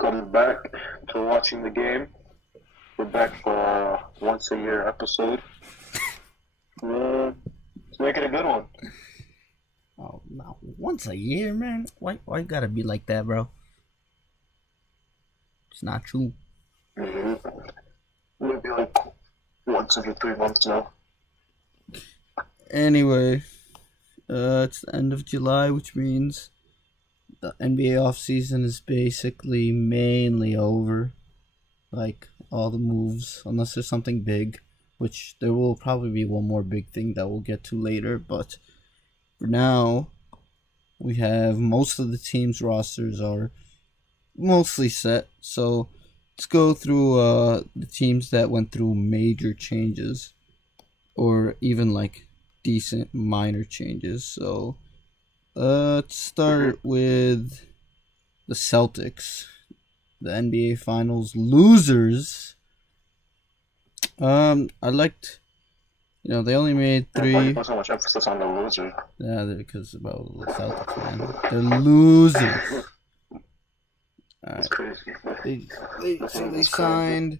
welcome back to watching the game. We're back for a once a year episode. Let's make it a good one. Oh, no. Once a year, man? Why you gotta be like that, bro? It's not true. Maybe like once every 3 months now. Anyway, it's the end of July, which means the NBA offseason is basically mainly over. Like, all the moves, unless there's something big, which there will probably be one more big thing that we'll get to later, but for now, we have most of the teams' rosters are mostly set, so let's go through the teams that went through major changes, or even like decent minor changes. So let's start with the Celtics, the NBA Finals losers. I liked, they only made Why three. you put so much emphasis on the loser? Yeah, because about the Celtics, man. They're losers. That's crazy. They signed.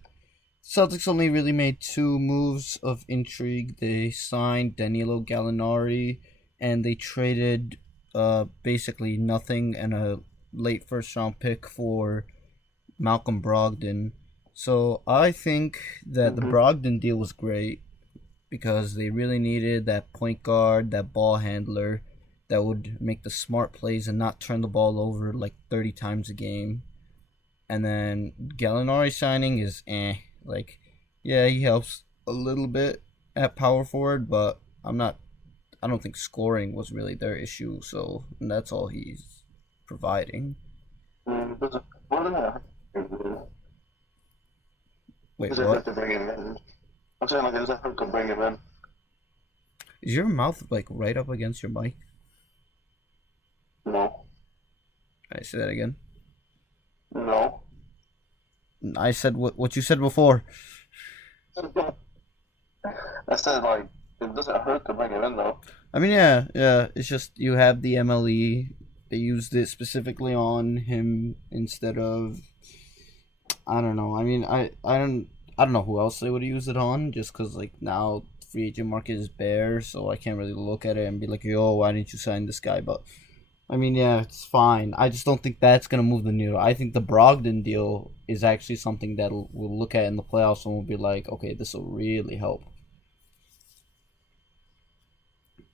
Celtics only really made two moves of intrigue. They signed Danilo Gallinari, and they traded basically nothing and a late first round pick for Malcolm Brogdon. So I think that the Brogdon deal was great because they really needed that point guard, that ball handler that would make the smart plays and not turn the ball over like 30 times a game. And then Gallinari signing is like, yeah, he helps a little bit at power forward, but I don't think scoring was really their issue, so that's all he's providing. Wait, Does it what? hurt to bring him in? I'm saying, like, it doesn't hurt to bring him in. Is your mouth like right up against your mic? No. I say that again. No. I said what you said before. I said, like, it doesn't hurt to bring him in, though. I mean, yeah. It's just you have the MLE. They used it specifically on him instead of. I don't know. I mean, I don't know who else they would use it on. Just because like now the free agent market is bare, so I can't really look at it and be like, yo, why didn't you sign this guy? But I mean, yeah, it's fine. I just don't think that's gonna move the needle. I think the Brogdon deal is actually something that we'll look at in the playoffs and we'll be like, okay, this will really help.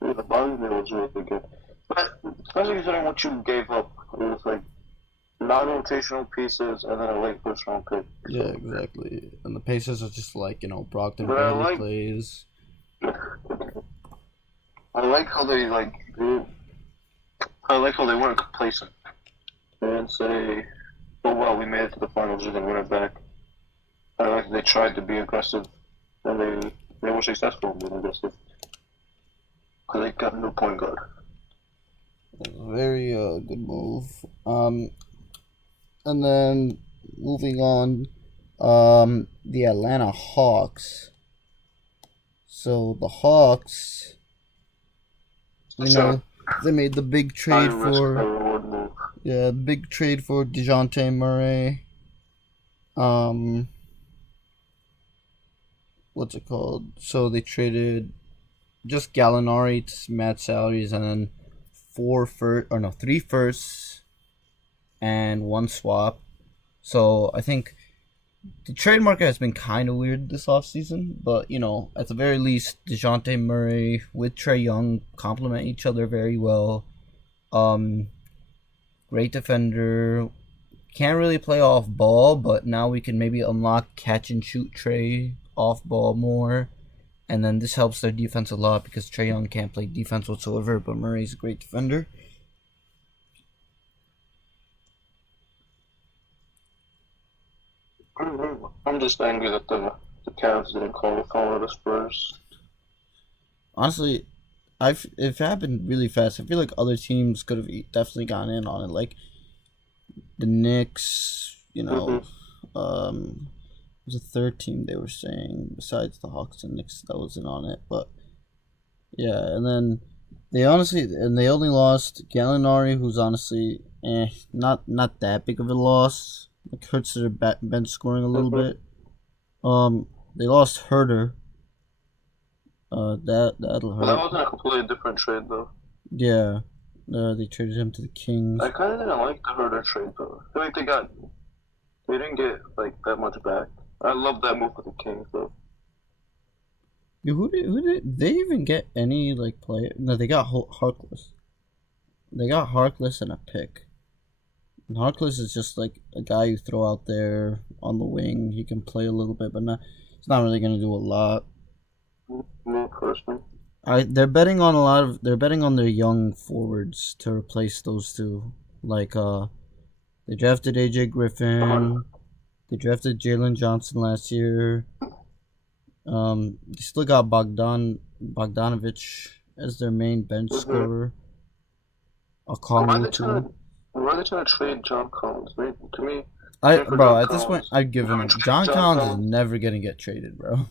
Yeah, the Brogdon deal was really good. But especially considering what you gave up. It was like non-rotational pieces and then a late first round pick. Yeah, exactly. And the Pacers are just like, Brogdon But barely plays. I like how they I like how they weren't complacent. They didn't say, "Oh well, we made it to the finals, we're gonna win it back." I like they tried to be aggressive, and they were successful in being aggressive because they got a new point guard. Very good move. And then moving on, the Atlanta Hawks. So the Hawks, they made the big trade big trade for DeJounte Murray. What's it called? So they traded just Gallinari to match salaries, and then 3 firsts and 1 swap. So I think the trade market has been kind of weird this offseason, but at the very least, DeJounte Murray with Trae Young complement each other very well. Great defender. Can't really play off ball, but now we can maybe unlock catch and shoot Trae off ball more. And then this helps their defense a lot because Trae Young can't play defense whatsoever, but Murray's a great defender. I'm just angry that the Cavs didn't follow the Spurs. Honestly, if it happened really fast, I feel like other teams could have definitely gotten in on it. Like the Knicks, was a third team they were saying besides the Hawks and Knicks that was in on it. But yeah, and then they only lost Gallinari, who's honestly not that big of a loss. Like hurts their bench scoring a little bit. They lost Herder. That'll But that hurt. wasn't a completely different trade though. Yeah. They traded him to the Kings. I kind of didn't like the Herder trade though. I feel like they didn't get like that much back. I love that move for the Kings though. Dude, who did they even get any like player? No, they got Harkless. They got Harkless and a pick. And Harkless is just like a guy you throw out there on the wing. He can play a little bit, but it's not really gonna do a lot. Me personally. They're betting on their young forwards to replace those two. Like they drafted AJ Griffin. They drafted Jalen Johnson last year. They still got Bogdanovich as their main bench scorer. Why are they trying to trade John Collins? To me, bro, at this point, I'd given him. John Collins is never gonna get traded, bro.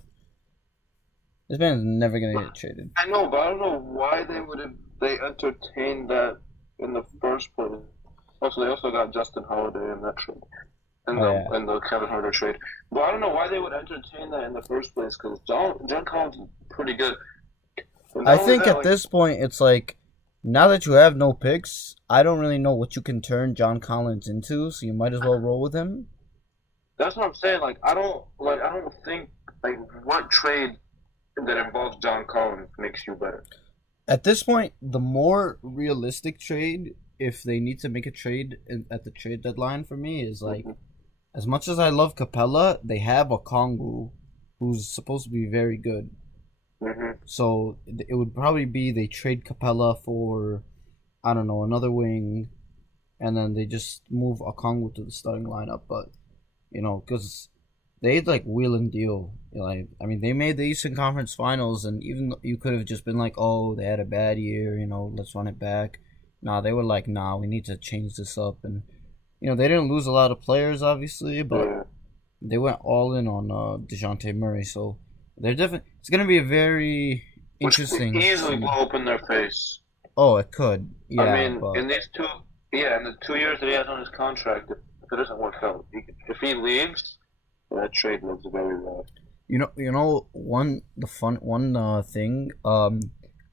This man is never gonna get traded. I know, but I don't know why they entertained that in the first place. Also, they also got Justin Holiday in that trade, and the Kevin Huerter trade. But I don't know why they would entertain that in the first place because John Collins is pretty good. I think at this point, it's like now that you have no picks, I don't really know what you can turn John Collins into, so you might as well roll with him. That's what I'm saying. I don't think what trade that involves John Collins makes you better. At this point, the more realistic trade, if they need to make a trade at the trade deadline for me, is like, as much as I love Capella, they have a Kongu who's supposed to be very good. So it would probably be they trade Capella for, I don't know, another wing, and then they just move Okongwu to the starting lineup. But, because they like wheel and deal. They made the Eastern Conference Finals, and even you could have just been like, oh, they had a bad year, let's run it back. Nah, they were like, nah, we need to change this up. And, they didn't lose a lot of players, obviously, but they went all in on DeJounte Murray. So they're different. It's going to be a very interesting. Which could easily blow up in their face. Oh, it could. Yeah. In the 2 years that he has on his contract, if it doesn't work out, if he leaves, that trade looks very bad. One thing.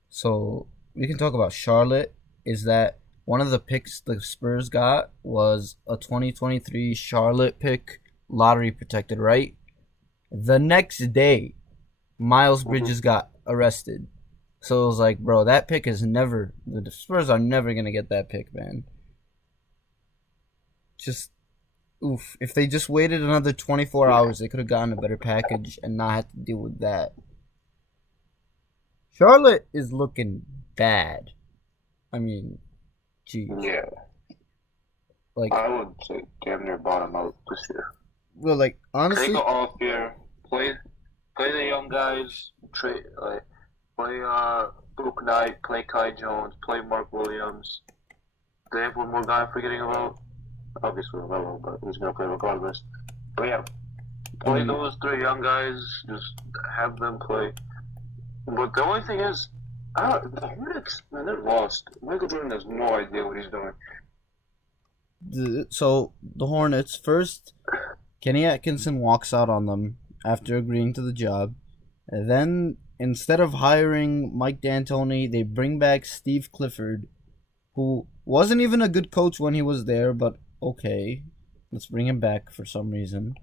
So we can talk about Charlotte. Is that one of the picks the Spurs got was a 2023 Charlotte pick, lottery protected, right? The next day, Miles Bridges got arrested. So it was like, bro, that pick is never. The Spurs are never gonna get that pick, man. Just. Oof, if they just waited another 24 hours, they could have gotten a better package and not had to deal with that. Charlotte is looking bad. I mean, geez. Yeah. I would say damn near bottom out this year. Well, honestly. Take an off year. Play the young guys. Play Book Knight. Play Kai Jones. Play Mark Williams. They have one more guy I'm forgetting about. Obviously, Melo, but he's going to play regardless. But yeah, play those three young guys. Just have them play. But the only thing is, the Hornets, man, they're lost. Michael Jordan has no idea what he's doing. So, the Hornets, first, Kenny Atkinson walks out on them after agreeing to the job. And then, instead of hiring Mike D'Antoni, they bring back Steve Clifford, who wasn't even a good coach when he was there, but okay, let's bring him back for some reason.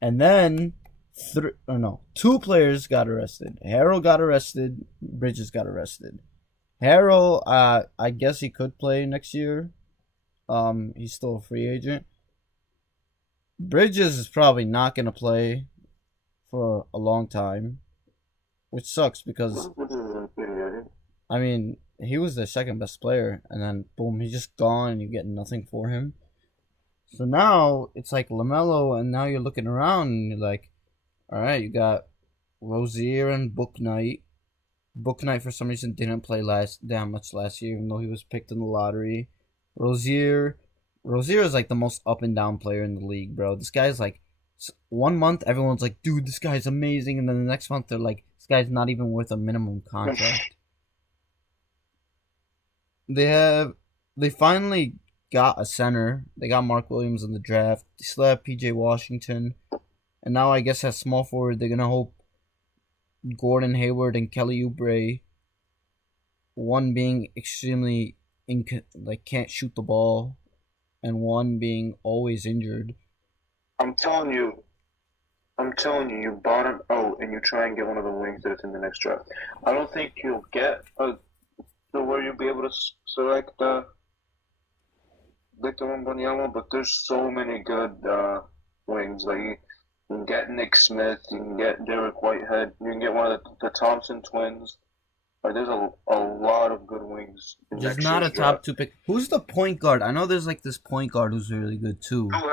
And then, two players got arrested. Harrell got arrested. Bridges got arrested. Harrell, I guess he could play next year. He's still a free agent. Bridges is probably not going to play for a long time, which sucks because, he was their second best player, and then boom, he's just gone, and you get nothing for him. So now it's like LaMelo, and now you're looking around, and you're like, all right, you got Rozier and Book Knight. Book Knight for some reason didn't play that much last year, even though he was picked in the lottery. Rozier is like the most up and down player in the league, bro. This guy's like, 1 month everyone's like, dude, this guy's amazing, and then the next month they're like, this guy's not even worth a minimum contract. They finally got a center. They got Mark Williams in the draft. They still have PJ Washington. And now I guess at small forward, they're going to hope Gordon Hayward and Kelly Oubre, one being extremely can't shoot the ball, and one being always injured. I'm telling you, you bottom out and you try and get one of the wings that's in the next draft. I don't think you'll get to where you'll be able to select Victor Wembanyama, but there's so many good wings. Like you can get Nick Smith, you can get Derek Whitehead, you can get one of the Thompson twins. Like there's a lot of good wings. Just not a top 2 pick. Who's the point guard? I know there's like this point guard who's really good too. Scoot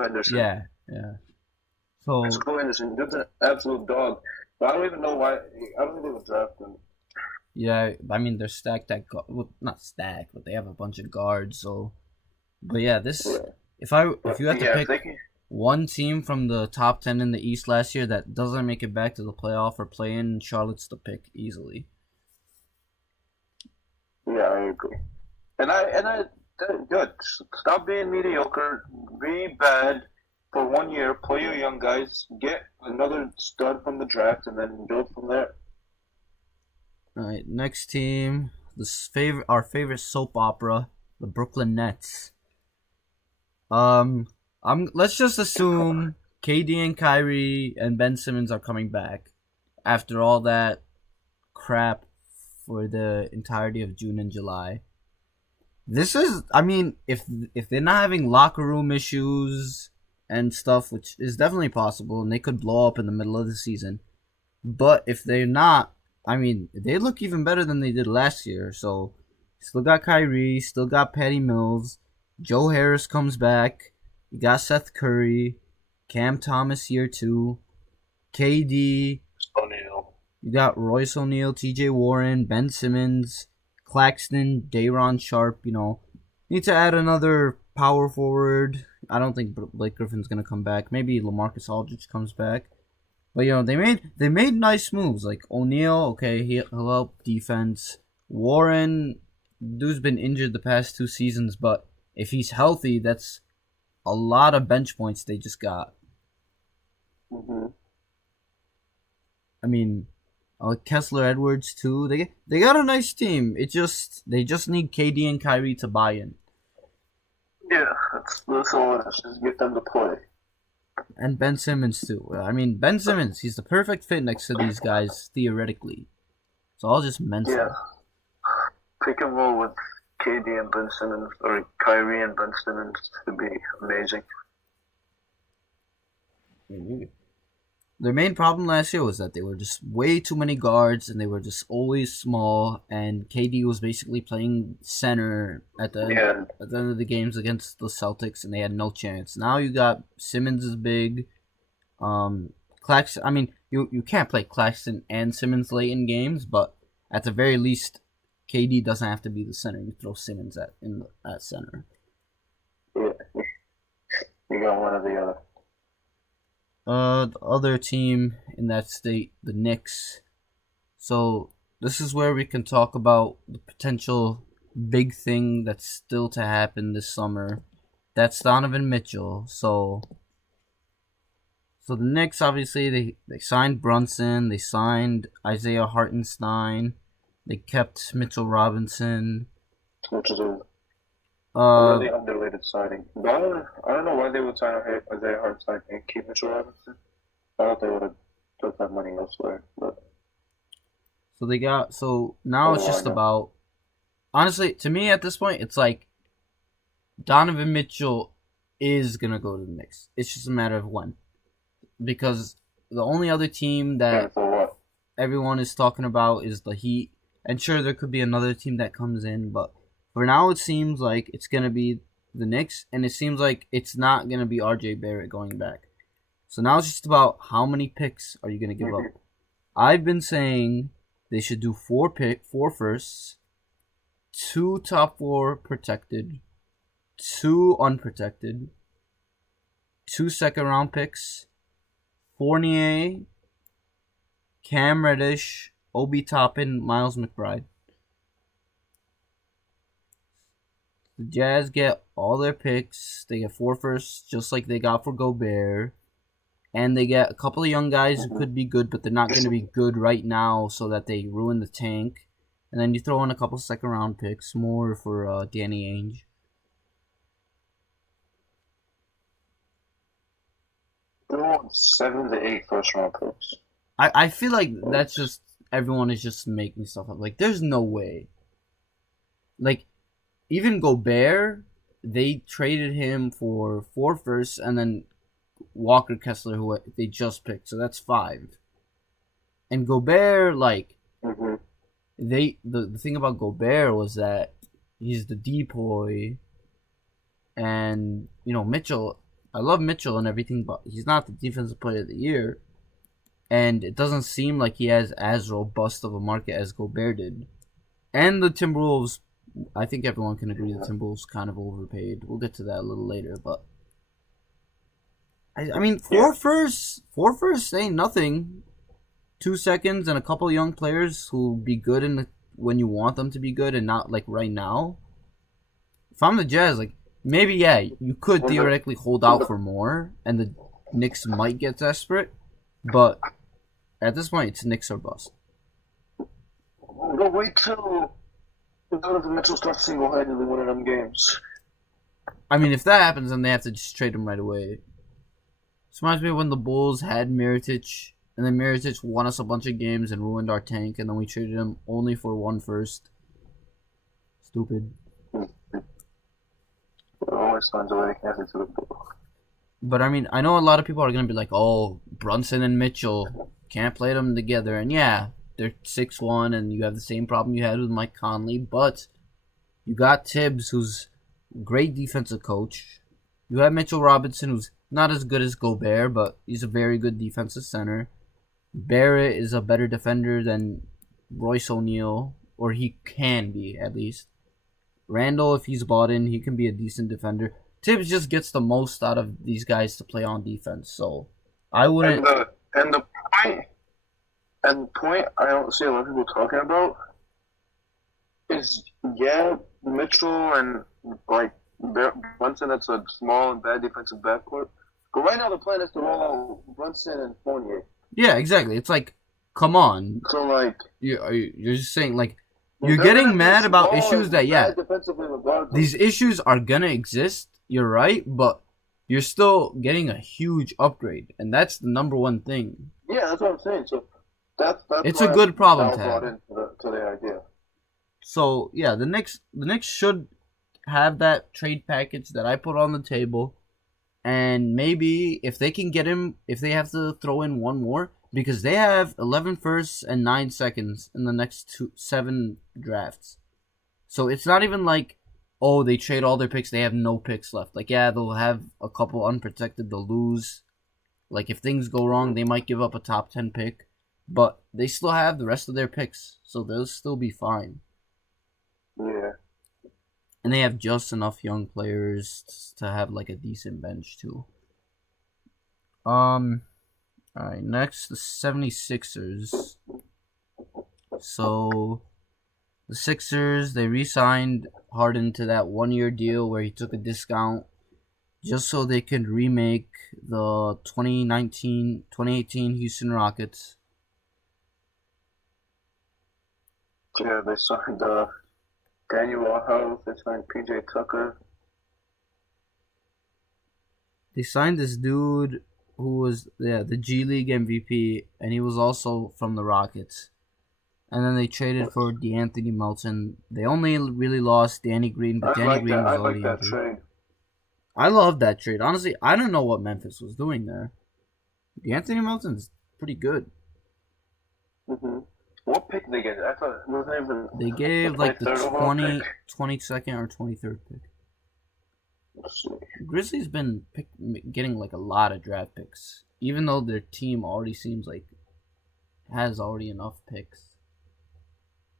Henderson. Yeah. So Scoot Henderson, just an absolute dog. But I don't even know why. I don't think they would draft him. Yeah, I mean they're stacked at well, not stacked, but they have a bunch of guards. So, but yeah, if you had to pick one team from the top 10 in the East last year that doesn't make it back to the playoff or play in, Charlotte's the pick easily. Yeah, I agree. And I good. Stop being mediocre. Be bad for 1 year. Play your young guys. Get another stud from the draft, and then build from there. All right, next team, our favorite soap opera, the Brooklyn Nets. Let's just assume KD and Kyrie and Ben Simmons are coming back after all that crap for the entirety of June and July. This is, I mean, if they're not having locker room issues and stuff, which is definitely possible, and they could blow up in the middle of the season, but if they're not, I mean, they look even better than they did last year. So, still got Kyrie, still got Patty Mills, Joe Harris comes back, you got Seth Curry, Cam Thomas year 2, KD, O'Neal. You got Royce O'Neal, TJ Warren, Ben Simmons, Claxton, Day'Ron Sharp. Need to add another power forward. I don't think Blake Griffin's gonna come back. Maybe LaMarcus Aldridge comes back. But they made nice moves. Like O'Neal, okay, he'll help defense. Warren, dude's been injured the past 2 seasons, but if he's healthy, that's a lot of bench points they just got. Mm-hmm. I mean, Kessler Edwards too. They got a nice team. They just need KD and Kyrie to buy in. Yeah, that's all it is. Just get them to play. And Ben Simmons too. I mean, Ben Simmons, he's the perfect fit next to these guys theoretically. It's all just mental. Yeah. Pick and roll with KD and Ben Simmons, or Kyrie and Ben Simmons, would be amazing. Their main problem last year was that they were just way too many guards, and they were just always small, and KD was basically playing center at the end of the games against the Celtics, and they had no chance. Now you got Simmons is big. Claxton, I mean, you can't play Claxton and Simmons late in games, but at the very least, KD doesn't have to be the center. You throw Simmons at center. Yeah, you got one or the other. The other team in that state, the Knicks. So this is where we can talk about the potential big thing that's still to happen this summer. That's Donovan Mitchell. So the Knicks, obviously, they signed Brunson. They signed Isaiah Hartenstein. They kept Mitchell Robinson. Which is a really underrated signing. I don't know why they would sign Isaiah Hartenstein and keep Mitchell Robinson. I thought they would have took that money elsewhere. But So now it's just about, honestly, to me at this point, it's like Donovan Mitchell is gonna go to the Knicks. It's just a matter of when, because the only other team that everyone is talking about is the Heat, and sure, there could be another team that comes in, but for now, it seems like it's going to be the Knicks, and it seems like it's not going to be RJ Barrett going back. So now it's just about how many picks are you going to give up. I've been saying they should do 4 firsts, 2 top 4 protected, 2 unprotected, 2 second-round picks, Fournier, Cam Reddish, Obi Toppin, Miles McBride. The Jazz get all their picks. They get 4 firsts, just like they got for Gobert. And they get a couple of young guys who could be good, but they're not going to be good right now, so that they ruin the tank. And then you throw in a couple second round picks, more for Danny Ainge. They want 7 to 8 first round picks. I feel like that's just, everyone is just making stuff up. Like, there's no way. Like, even Gobert, they traded him for 4 firsts and then Walker Kessler, who they just picked. So that's 5. And Gobert, like, the thing about Gobert was that he's the depoy. And, Mitchell, I love Mitchell and everything, but he's not the defensive player of the year. And it doesn't seem like he has as robust of a market as Gobert did. And the Timberwolves, I think everyone can agree the Timberwolves kind of overpaid. We'll get to that a little later, but I mean, 4 firsts ain't nothing. 2 seconds and a couple of young players who'll be good when you want them to be good and not like right now. If I'm the Jazz, like, maybe, you could theoretically hold out for more, and the Knicks might get desperate, but at this point, it's Knicks or bust. We'll wait till Donovan Mitchell starts single-handedly winning them games. I mean, if that happens, then they have to just trade him right away. This reminds me of when the Bulls had Mirotic, and then Mirotic won us a bunch of games and ruined our tank, and then we traded him only for 1 first. Stupid. Always finds a way to connect it to the ball. But I mean, I know a lot of people are going to be like, oh, Brunson and Mitchell, can't play them together. And yeah, they're 6'1", and you have the same problem you had with Mike Conley. But you got Tibbs, who's a great defensive coach. You have Mitchell Robinson, who's not as good as Gobert, but he's a very good defensive center. Barrett is a better defender than Royce O'Neal, or he can be, at least. Randall, if he's bought in, he can be a decent defender. Tibbs just gets the most out of these guys to play on defense, so I wouldn't. And the point I don't see a lot of people talking about is Mitchell and like Brunson. That's a small and bad defensive backcourt. But right now the plan is to roll out Brunson and Fournier. Yeah, exactly. It's like, come on. So like you're just saying like. You're getting mad about issues that, these issues are gonna exist, you're right, but you're still getting a huge upgrade, and that's the number one thing. Yeah, that's what I'm saying. So that's it's a good problem to have. To the idea. So yeah, the Knicks should have that trade package that I put on the table, and maybe if they can get him, if they have to throw in one more. Because they have 11 firsts and 9 seconds in the next 7 drafts. So it's not even like, oh, they trade all their picks, they have no picks left. Like, yeah, they'll have a couple unprotected, they'll lose. Like, if things go wrong, they might give up a top 10 pick. But they still have the rest of their picks, so they'll still be fine. Yeah. And they have just enough young players to have, like, a decent bench, too. Alright, next, the 76ers. So, the Sixers, they re-signed Harden to that 1-year deal where he took a discount just so they could remake the 2018 Houston Rockets. Yeah, they signed Daniel House, they signed PJ Tucker. They signed this dude who was the G League MVP, and he was also from the Rockets. And then they traded for DeAnthony Melton. They only really lost Danny Green, but Danny Green was already injured. Trade. I love that trade. Honestly, I don't know what Memphis was doing there. DeAnthony Melton's pretty good. Mm-hmm. What pick did they get? I thought it wasn't even. They gave like the 22nd or 23rd pick. Grizzlies been getting like a lot of draft picks, even though their team already seems like has already enough picks.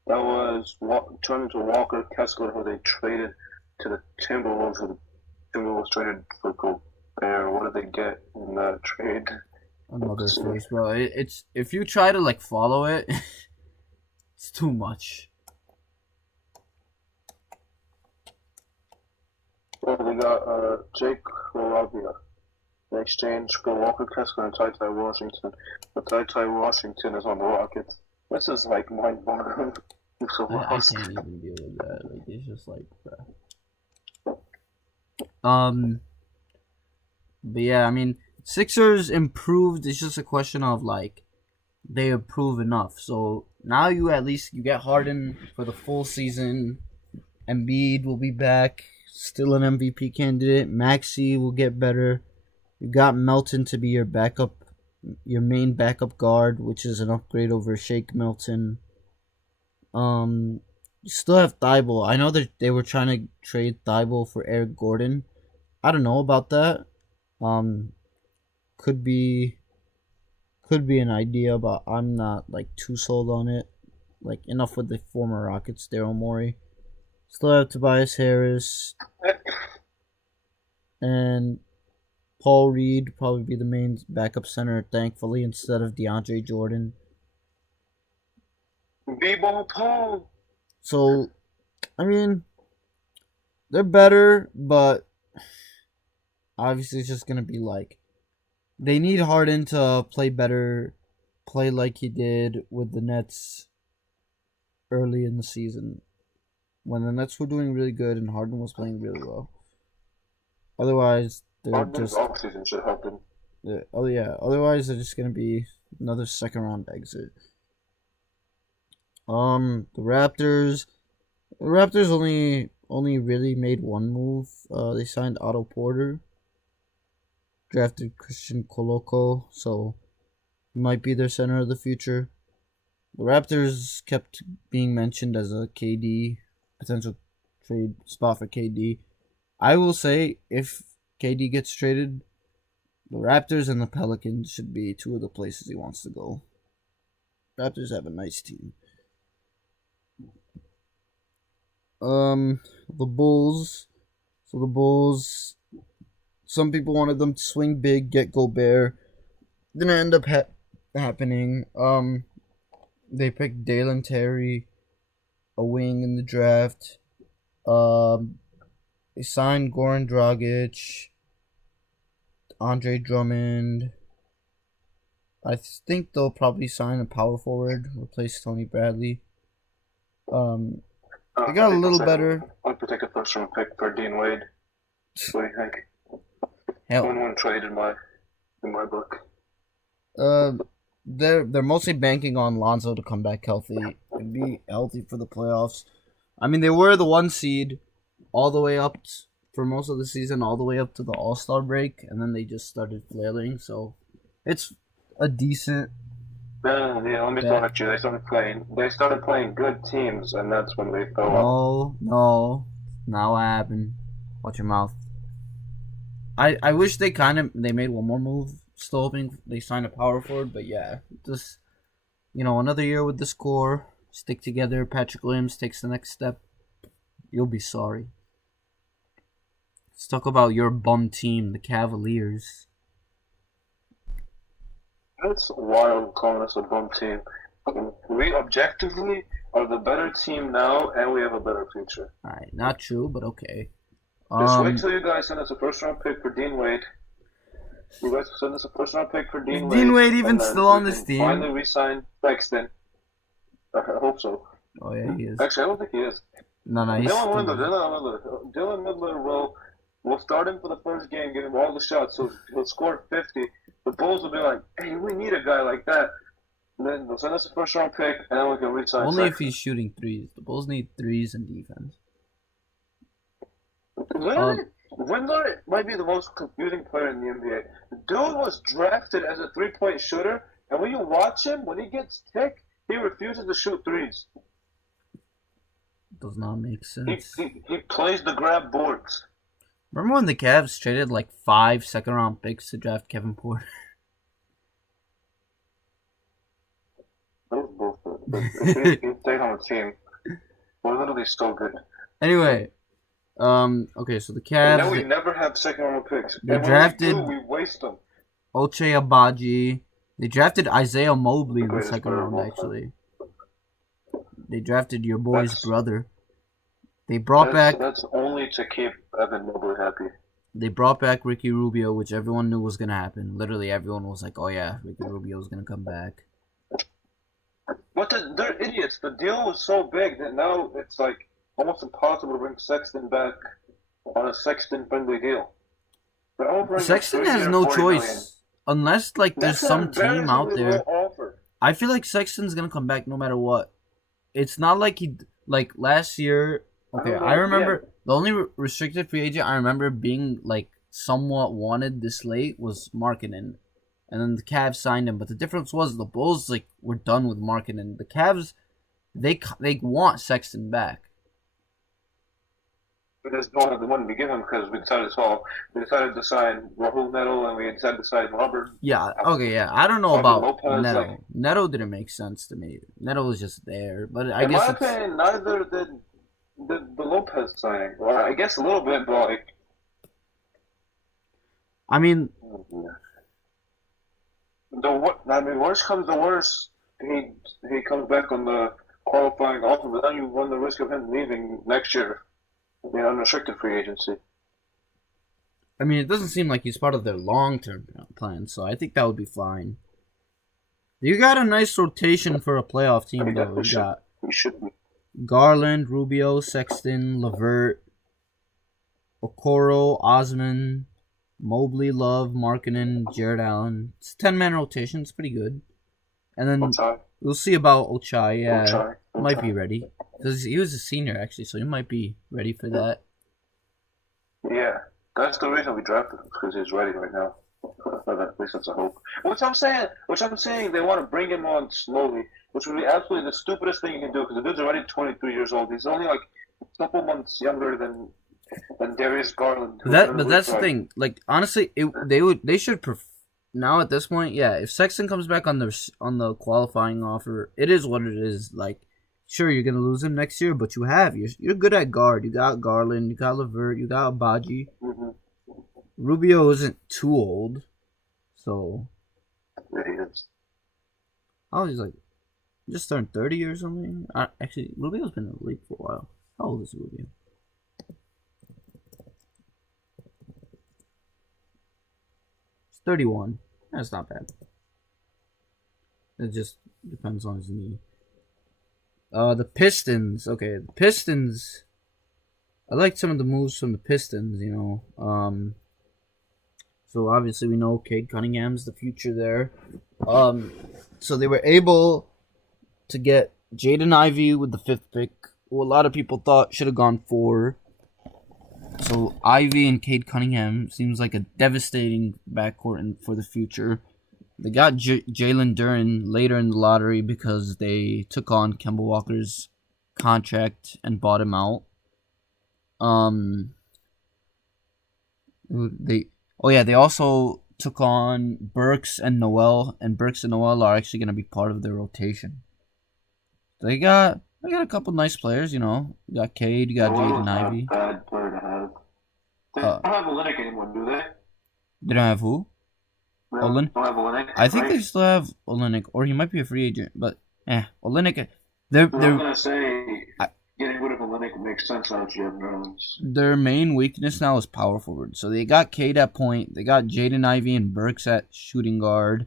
That was turned into Walker Kessler, who they traded to the Timberwolves. Who the Timberwolves traded for Gobert. What did they get in that trade? Another first, bro. It's if you try to like follow it, it's too much. They got Jake LaRavia. They exchanged for Walker Kessler and Ty Washington. But Ty Washington is on the Rockets. This is like mind-boggling. So I can't even deal with that. Like, it's just like, but yeah, I mean, Sixers improved. It's just a question of like they improve enough. So now you get Harden for the full season. Embiid will be back, still an MVP candidate. Maxey will get better. You got Melton to be your main backup guard, which is an upgrade over Shake Milton. You still have Thibault. I know that they were trying to trade Thibault for Eric Gordon. I don't know about that. Could be an idea, but I'm not like too sold on it. Like, enough with the former Rockets, Daryl Morey. Still have Tobias Harris and Paul Reed probably be the main backup center, thankfully, instead of DeAndre Jordan. B-ball Paul. So, I mean, they're better, but obviously it's just gonna be like they need Harden to play better, play like he did with the Nets early in the season, when the Nets were doing really good and Harden was playing really well. Otherwise, they're just offseason should help them. Otherwise, they're just gonna be another second round exit. The Raptors only really made one move. They signed Otto Porter, drafted Christian Koloko, so he might be their center of the future. The Raptors kept being mentioned as a KD potential trade spot for KD. I will say, if KD gets traded, the Raptors and the Pelicans should be two of the places he wants to go. Raptors have a nice team. The Bulls. So the Bulls, some people wanted them to swing big, get Gobert. Didn't end up happening. They picked Dalen Terry, a wing in the draft. They signed Goran Dragic, Andre Drummond. I think they'll probably sign a power forward, replace Tony Bradley. They got a little better. I'd take a first round pick for Dean Wade. What do you think? Hell, 1-1 trade in my book. they're mostly banking on Lonzo to come back healthy and be healthy for the playoffs. I mean, they were the 1 seed all the way up for most of the season, all the way up to the All-Star break, and then they just started flailing. So it's a decent. Yeah, let me throw at you. They started playing good teams, and that's when they fell off. No, not what happened. Watch your mouth. I wish they made one more move. Still hoping they sign a power forward, but yeah, just another year with this core. Stick together. Patrick Williams takes the next step. You'll be sorry. Let's talk about your bum team, the Cavaliers. That's wild calling us a bum team. We objectively are the better team now, and we have a better future. Alright, not true, but okay. Just wait till you guys send us a first round pick for Dean Wade. You guys send us a first round pick for Dean Wade. Dean Wade even still on this team? Finally re-sign Sexton. I hope so. Oh yeah, he is. Actually, I don't think he is. No, he's Dylan Midler will start him for the first game, give him all the shots, so he'll score 50. The Bulls will be like, hey, we need a guy like that. And then they'll send us a first round pick, and then we can re-sign Only Sexton. if he's shooting threes. The Bulls need threes and defense. Windler might be the most confusing player in the NBA. Dude was drafted as a three-point shooter, and when you watch him, when he gets ticked, he refuses to shoot threes. Does not make sense. He plays the grab boards. Remember when the Cavs traded like 5 second-round picks to draft Kevin Porter? That was bullshit. He stayed on the team. We're literally so good. Anyway, okay, so the Cavs. Now we never have second-round picks. They and drafted. When we do, we waste them. Ochai Agbaji. They drafted Isaiah Mobley in the second round, actually. They drafted your boy's brother. They brought back That's only to keep Evan Mobley happy. They brought back Ricky Rubio, which everyone knew was gonna happen. Literally, everyone was like, "Oh yeah, Ricky Rubio's gonna come back." But they're idiots. The deal was so big that now it's like almost impossible to bring Sexton back on a Sexton-friendly deal. They're offering Sexton like has no $40 choice million. unless like there's That's some team out embarrassingly there. low offer. I feel like Sexton's gonna come back no matter what. It's not like he like last year. Okay, I remember the only restricted free agent I remember being like somewhat wanted this late was Markkanen, and then the Cavs signed him. But the difference was the Bulls like were done with Markkanen. The Cavs they want Sexton back. We just don't have the money to give him because we decided to sign Rahul Neto and we decided to sign Robert. Yeah, okay, yeah. I don't know about Lopez, Neto. like, Neto didn't make sense to me. Neto was just there, but I in guess my opinion, neither did the Lopez signing. Well, I guess a little bit, but like, I mean, worst comes to worst, he comes back on the qualifying offer, but then you run the risk of him leaving next year in unrestricted free agency. it doesn't seem like he's part of their long-term plan, so I think that would be fine. You got a nice rotation for a playoff team, though. He should be. Garland, Rubio, Sexton, LeVert, Okoro, Osman, Mobley, Love, Markkanen, Jared Allen. It's a 10-man rotation. It's pretty good. And then we'll see about Ochai. Yeah, might be ready. Because he was a senior, actually, so he might be ready for that. Yeah, that's the reason we drafted him, because he's ready right now. At least that's a hope. Which I'm saying they want to bring him on slowly, which would be absolutely the stupidest thing you can do, because the dude's already 23 years old. He's only like a couple months younger than Darius Garland. But that's the thing. Like, honestly, they should now at this point, yeah. If Sexton comes back on the qualifying offer, it is what it is. Like, sure, you're gonna lose him next year, but you're good at guard. You got Garland, you got LeVert, you got Abaji. Mm-hmm. Rubio isn't too old, so. Yeah, he is. Oh, he's like just turned 30 or something. Actually, Rubio's been in the league for a while. How old is Rubio? He's 31. That's not bad. It just depends on his knee. The Pistons. Okay, the Pistons. I like some of the moves from the Pistons, So obviously we know Cade Cunningham's the future there. So they were able to get Jaden Ivey with the 5th pick, who a lot of people thought should have gone 4. So Ivey and Cade Cunningham seems like a devastating backcourt for the future. They got Jalen Duren later in the lottery because they took on Kemba Walker's contract and bought him out. They also took on Burks and Noel, and Burks and Noel are actually going to be part of their rotation. They got a couple nice players, You got Cade, you got Jaden Ivey. Bad player to have. They don't have Olynyk anymore, do they? They don't have who? Don't have Olynyk. I think they still have Olynyk, or he might be a free agent. But Olynyk. I'm gonna say getting rid of Olynyk makes sense on GM Nerlens. Their main weakness now is power forward. So they got Cade at point. They got Jaden Ivey and Burks at shooting guard.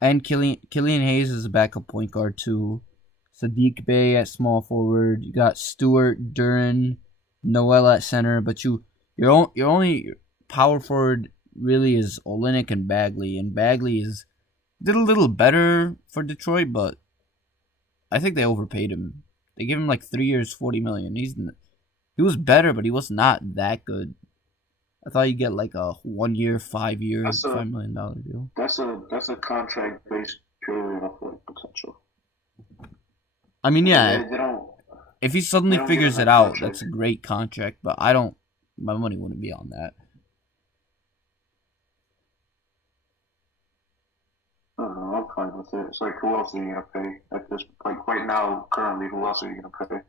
And Killian Hayes is a backup point guard too. Sadiq Bey at small forward. You got Stewart, Duren, Noel at center. But your only power forward really is Olynyk and Bagley. And Bagley did a little better for Detroit, but I think they overpaid him. They gave him like 3 years, $40 million. He was better, but he was not that good. I thought you'd get like a 1 year, 5 year, $5 million deal. That's a contract based purely off like potential. Yeah. If he suddenly figures it out, that's a great contract. But my money wouldn't be on that. I don't know. I'm fine with it. It's like, who else are you gonna pay at this? Like right now, currently, who else are you gonna pay?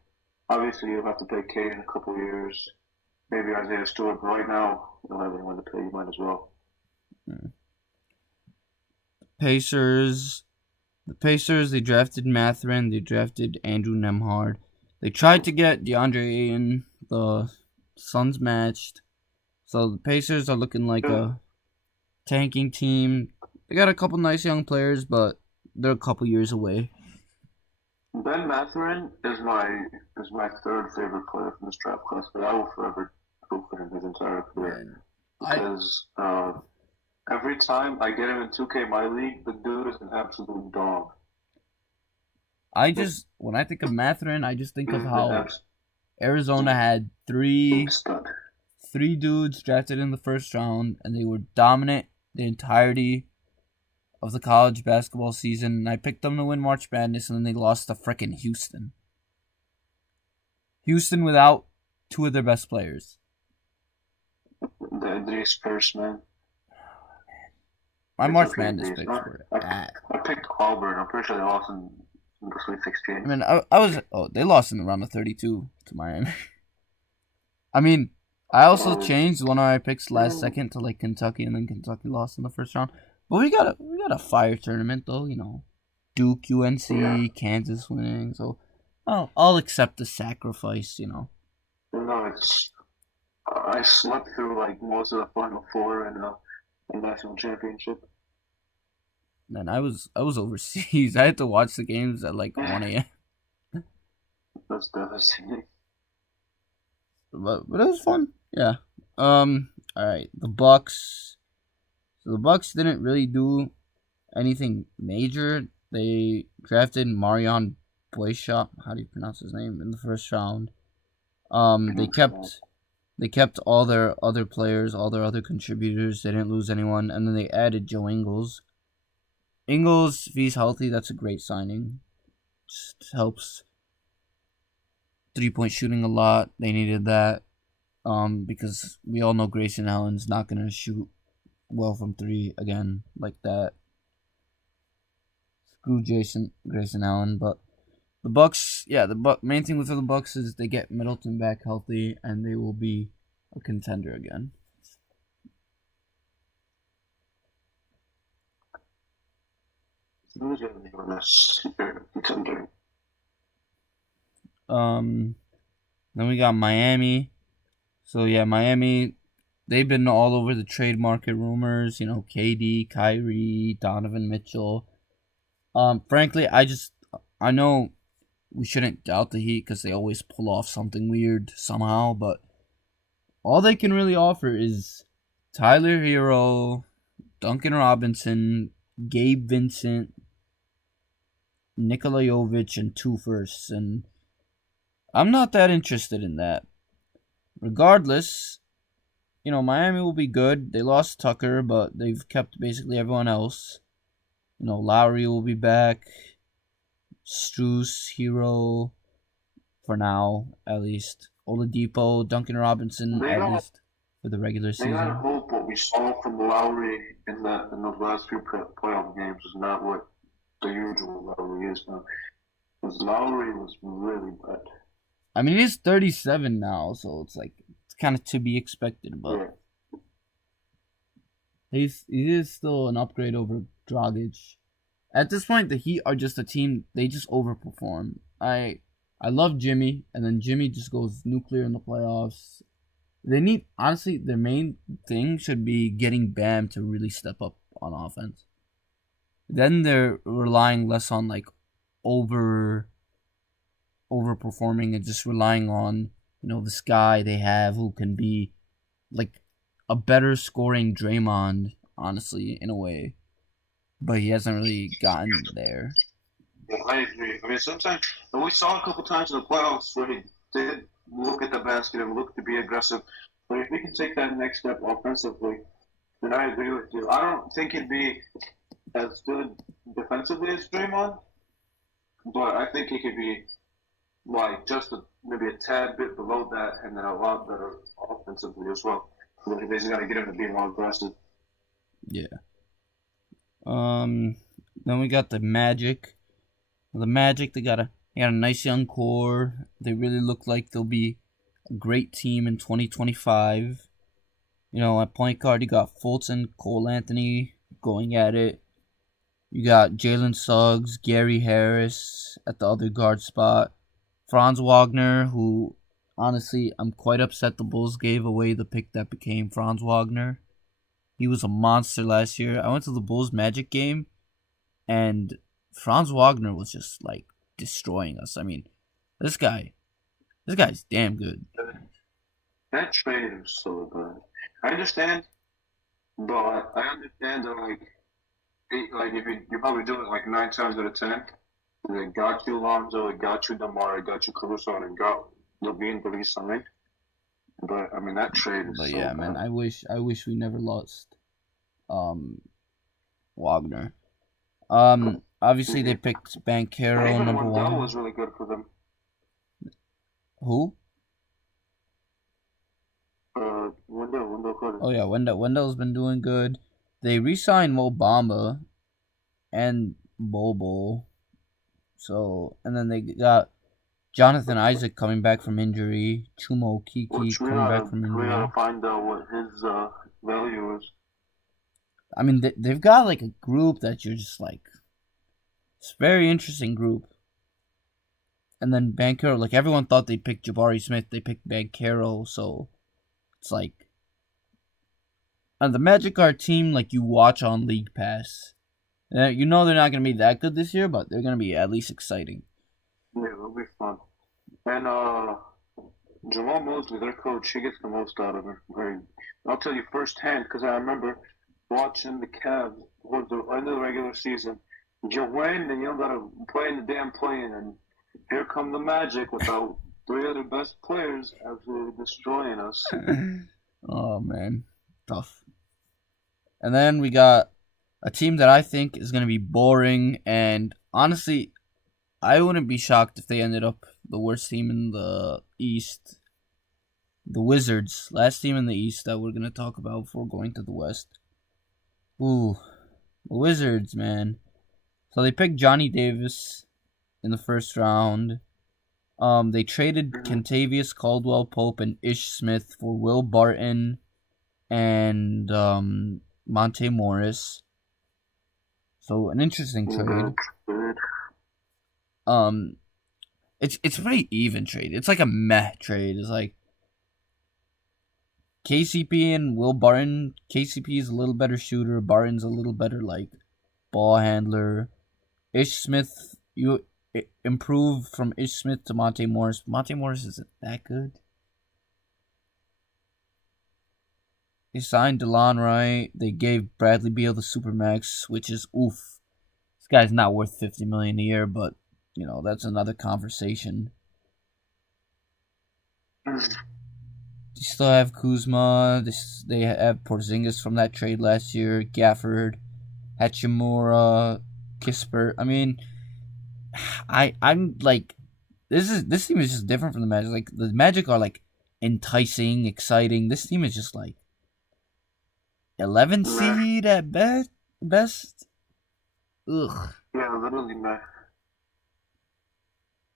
Obviously, you'll have to pay Cade in a couple of years. Maybe Isaiah Stewart, but right now, you don't have anyone to pay. You might as well. The Pacers, they drafted Mathurin. They drafted Andrew Nemhard. They tried to get DeAndre Ayton. The Suns matched. So the Pacers are looking like a tanking team. They got a couple nice young players, but they're a couple years away. Ben Mathurin is my third favorite player from this draft class, but I will forever root for him his entire career. Because every time I get him in 2K My League, the dude is an absolute dog. When I think of Mathurin, I just think of how Arizona had three dudes drafted in the first round, and they were dominant the entirety of the college basketball season. And I picked them to win March Madness, and then they lost to frickin' Houston. Houston without two of their best players. The Idrees first, man. My March Madness picks were I picked Auburn. I'm pretty sure they lost in the Sweet 16. I mean, they lost in the round of 32 to Miami. I mean, I also changed one of my picks last second to like Kentucky, and then Kentucky lost in the first round. But we got a fire tournament though, you know, Duke, UNC, Kansas winning. So I'll accept the sacrifice, you know. No, I slept through like most of the Final Four and the national championship. Man, I was overseas. I had to watch the games at like 1 a.m. That's devastating. But it was fun. Yeah. All right. The Bucks. So the Bucks didn't really do anything major. They drafted Marion Boyshop. How do you pronounce his name? In the first round. They kept all their other players, all their other contributors. They didn't lose anyone, and then they added Joe Ingles. Ingles, if he's healthy, that's a great signing. Just helps 3-point shooting a lot. They needed that. Because we all know Grayson Allen's not gonna shoot well from 3 again like that. Screw Grayson Allen, but the Bucks, main thing with the Bucks is they get Middleton back healthy and they will be a contender again. Who's going to be a contender? Then we got Miami. So yeah, Miami, they've been all over the trade market rumors. You know, KD, Kyrie, Donovan Mitchell. Frankly, I know we shouldn't doubt the Heat because they always pull off something weird somehow, but all they can really offer is Tyler Hero, Duncan Robinson, Gabe Vincent, Nikola Jovic, and 2 firsts, and I'm not that interested in that. Regardless, you know, Miami will be good. They lost Tucker, but they've kept basically everyone else. You know, Lowry will be back. Strus, Hero, for now, at least. Oladipo, Duncan Robinson, at least for the regular season. They gotta hope what we saw from Lowry in those last few playoff games is not what the usual Lowry is now. Because Lowry was really bad. I mean, he's 37 now, so it's kind of to be expected, but he is still an upgrade over Dragic. At this point, the Heat are just a team, they just overperform. I love Jimmy, and then Jimmy just goes nuclear in the playoffs. They need, honestly, their main thing should be getting Bam to really step up on offense. Then they're relying less on overperforming and just relying on, you know, this guy they have who can be like a better scoring Draymond, honestly, in a way. But he hasn't really gotten there. I agree. I mean, sometimes, and we saw a couple times in the playoffs where he did look at the basket and look to be aggressive. But if we can take that next step offensively, then I agree with you. I don't think he'd be as good defensively as Draymond, but I think he could be like just maybe a tad bit below that, and then a lot better offensively as well. But he's got to get him to be more aggressive. Yeah. Then we got the Magic. The Magic, they got a nice young core. They really look like they'll be a great team in 2025. You know, at point guard, you got Fulton, Cole Anthony going at it. You got Jalen Suggs, Gary Harris at the other guard spot. Franz Wagner, who honestly I'm quite upset the Bulls gave away the pick that became Franz Wagner. He was a monster last year. I went to the Bulls Magic game, and Franz Wagner was just like destroying us. I mean, this guy's damn good. That trade is so good. I understand, but I understand that like if you probably do it like 9 times out of 10, they got you Lonzo, it got you DeMar, it got you Caruso, and it got Levine to re-sign. But I mean that trade is But so yeah, bad. man, I wish we never lost Wagner. Obviously they picked Banchero Even number Wendell 1. was really good for them. Who? Wendell Carter. Oh yeah, Wendell's been doing good. They re-signed Mo Bamba and Bobo. So, and then they got Jonathan Isaac coming back from injury. Chumo Kiki Which coming back from we injury. gotta find out what his value is. I mean, they've got like a group that you're just like, it's a very interesting group. And then Banchero, like everyone thought they picked Jabari Smith, they picked Banchero, so it's like, and the Magic are a team like you watch on League Pass. You know they're not gonna be that good this year, but they're gonna be at least exciting. Yeah, it'll be fun. And Jamal Mosley, their coach, he gets the most out of it. I'll tell you firsthand because I remember watching the Cavs towards the end of the regular season. You win and you don't gotta play in the damn play-in, and here come the Magic without 3 other best players absolutely destroying us. Oh man, tough. And then we got a team that I think is gonna be boring, and honestly, I wouldn't be shocked if they ended up the worst team in the East. The Wizards, last team in the East that we're gonna talk about before going to the West. Ooh, the Wizards, man. So they picked Johnny Davis in the first round. They traded Kentavious Caldwell-Pope and Ish Smith for Will Barton and Monte Morris. So an interesting trade. It's a very even trade. It's like a meh trade. It's like KCP and Will Barton. KCP is a little better shooter. Barton's a little better like ball handler. Ish Smith, you improve from Ish Smith to Monte Morris. Monte Morris isn't that good. They signed DeLon Wright. They gave Bradley Beal the Supermax, which is oof. This guy's not worth $50 million a year, but you know that's another conversation. They still have Kuzma. They have Porzingis from that trade last year. Gafford, Hachimura, Kispert. I mean, I'm like, this team is just different from the Magic. Like the Magic are like enticing, exciting. This team is just like 11 seed at best. Ugh. Yeah, literally, man.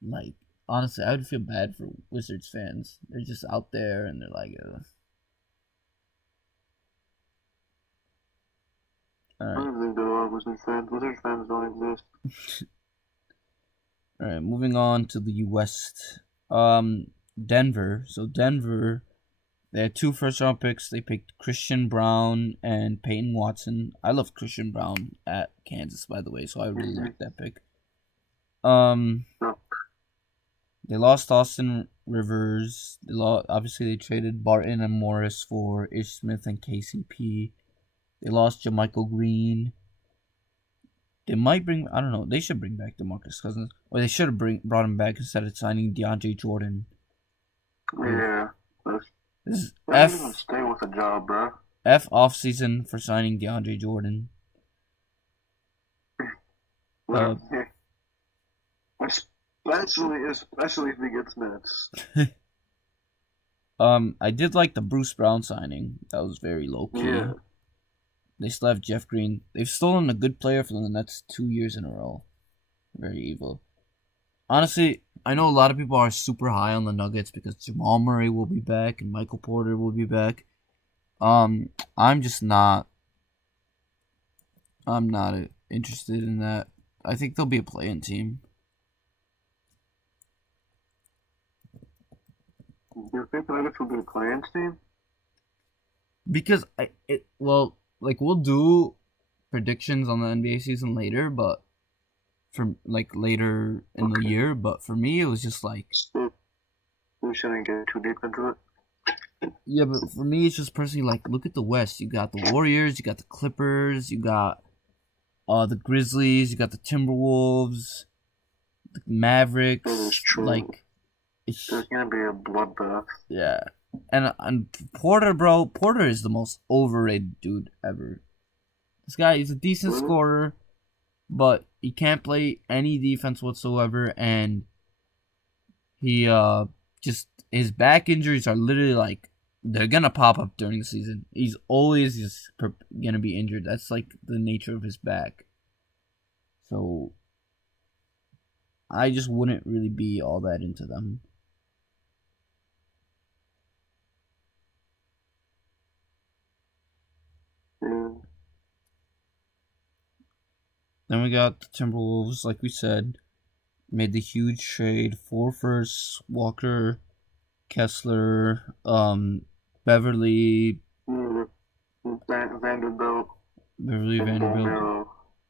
Like, honestly, I would feel bad for Wizards fans. They're just out there and they're like, I don't think there are Wizards fans. Wizards fans don't exist. Alright, moving on to the West. Denver. So Denver, they had 2 first-round picks. They picked Christian Braun and Peyton Watson. I love Christian Braun at Kansas, by the way, so I really like that pick. They lost Austin Rivers. Obviously, they traded Barton and Morris for Ish Smith and KCP. They lost JaMychal Green. They might bring, I don't know, they should bring back DeMarcus Cousins. Or they should have brought him back instead of signing DeAndre Jordan. Yeah. This is stay with a job, bro. F offseason for signing DeAndre Jordan. Especially if he gets minutes. I did like the Bruce Brown signing. That was very low key. Yeah. They still have Jeff Green. They've stolen a good player for the Nets 2 years in a row. Very evil. Honestly, I know a lot of people are super high on the Nuggets because Jamal Murray will be back and Michael Porter will be back. I'm just not. I'm not interested in that. I think they'll be a play-in team. Do you think the Nuggets will be a play-in team? Because we'll do predictions on the NBA season later, but for like later in the year. But for me, it was just like we shouldn't get too deep into it. Yeah, but for me, it's just personally like look at the West. You got the Warriors, you got the Clippers, you got the Grizzlies, you got the Timberwolves, the Mavericks. That is true. Like it's gonna be a bloodbath. Yeah, and Porter, bro, Porter is the most overrated dude ever. This guy is a decent scorer, but he can't play any defense whatsoever, and he just his back injuries are literally like they're gonna pop up during the season. He's always just gonna be injured. That's like the nature of his back. So I just wouldn't really be all that into them. Then we got the Timberwolves, like we said, made the huge trade. 4 firsts, Walker, Kessler, Beverly, Vanderbilt,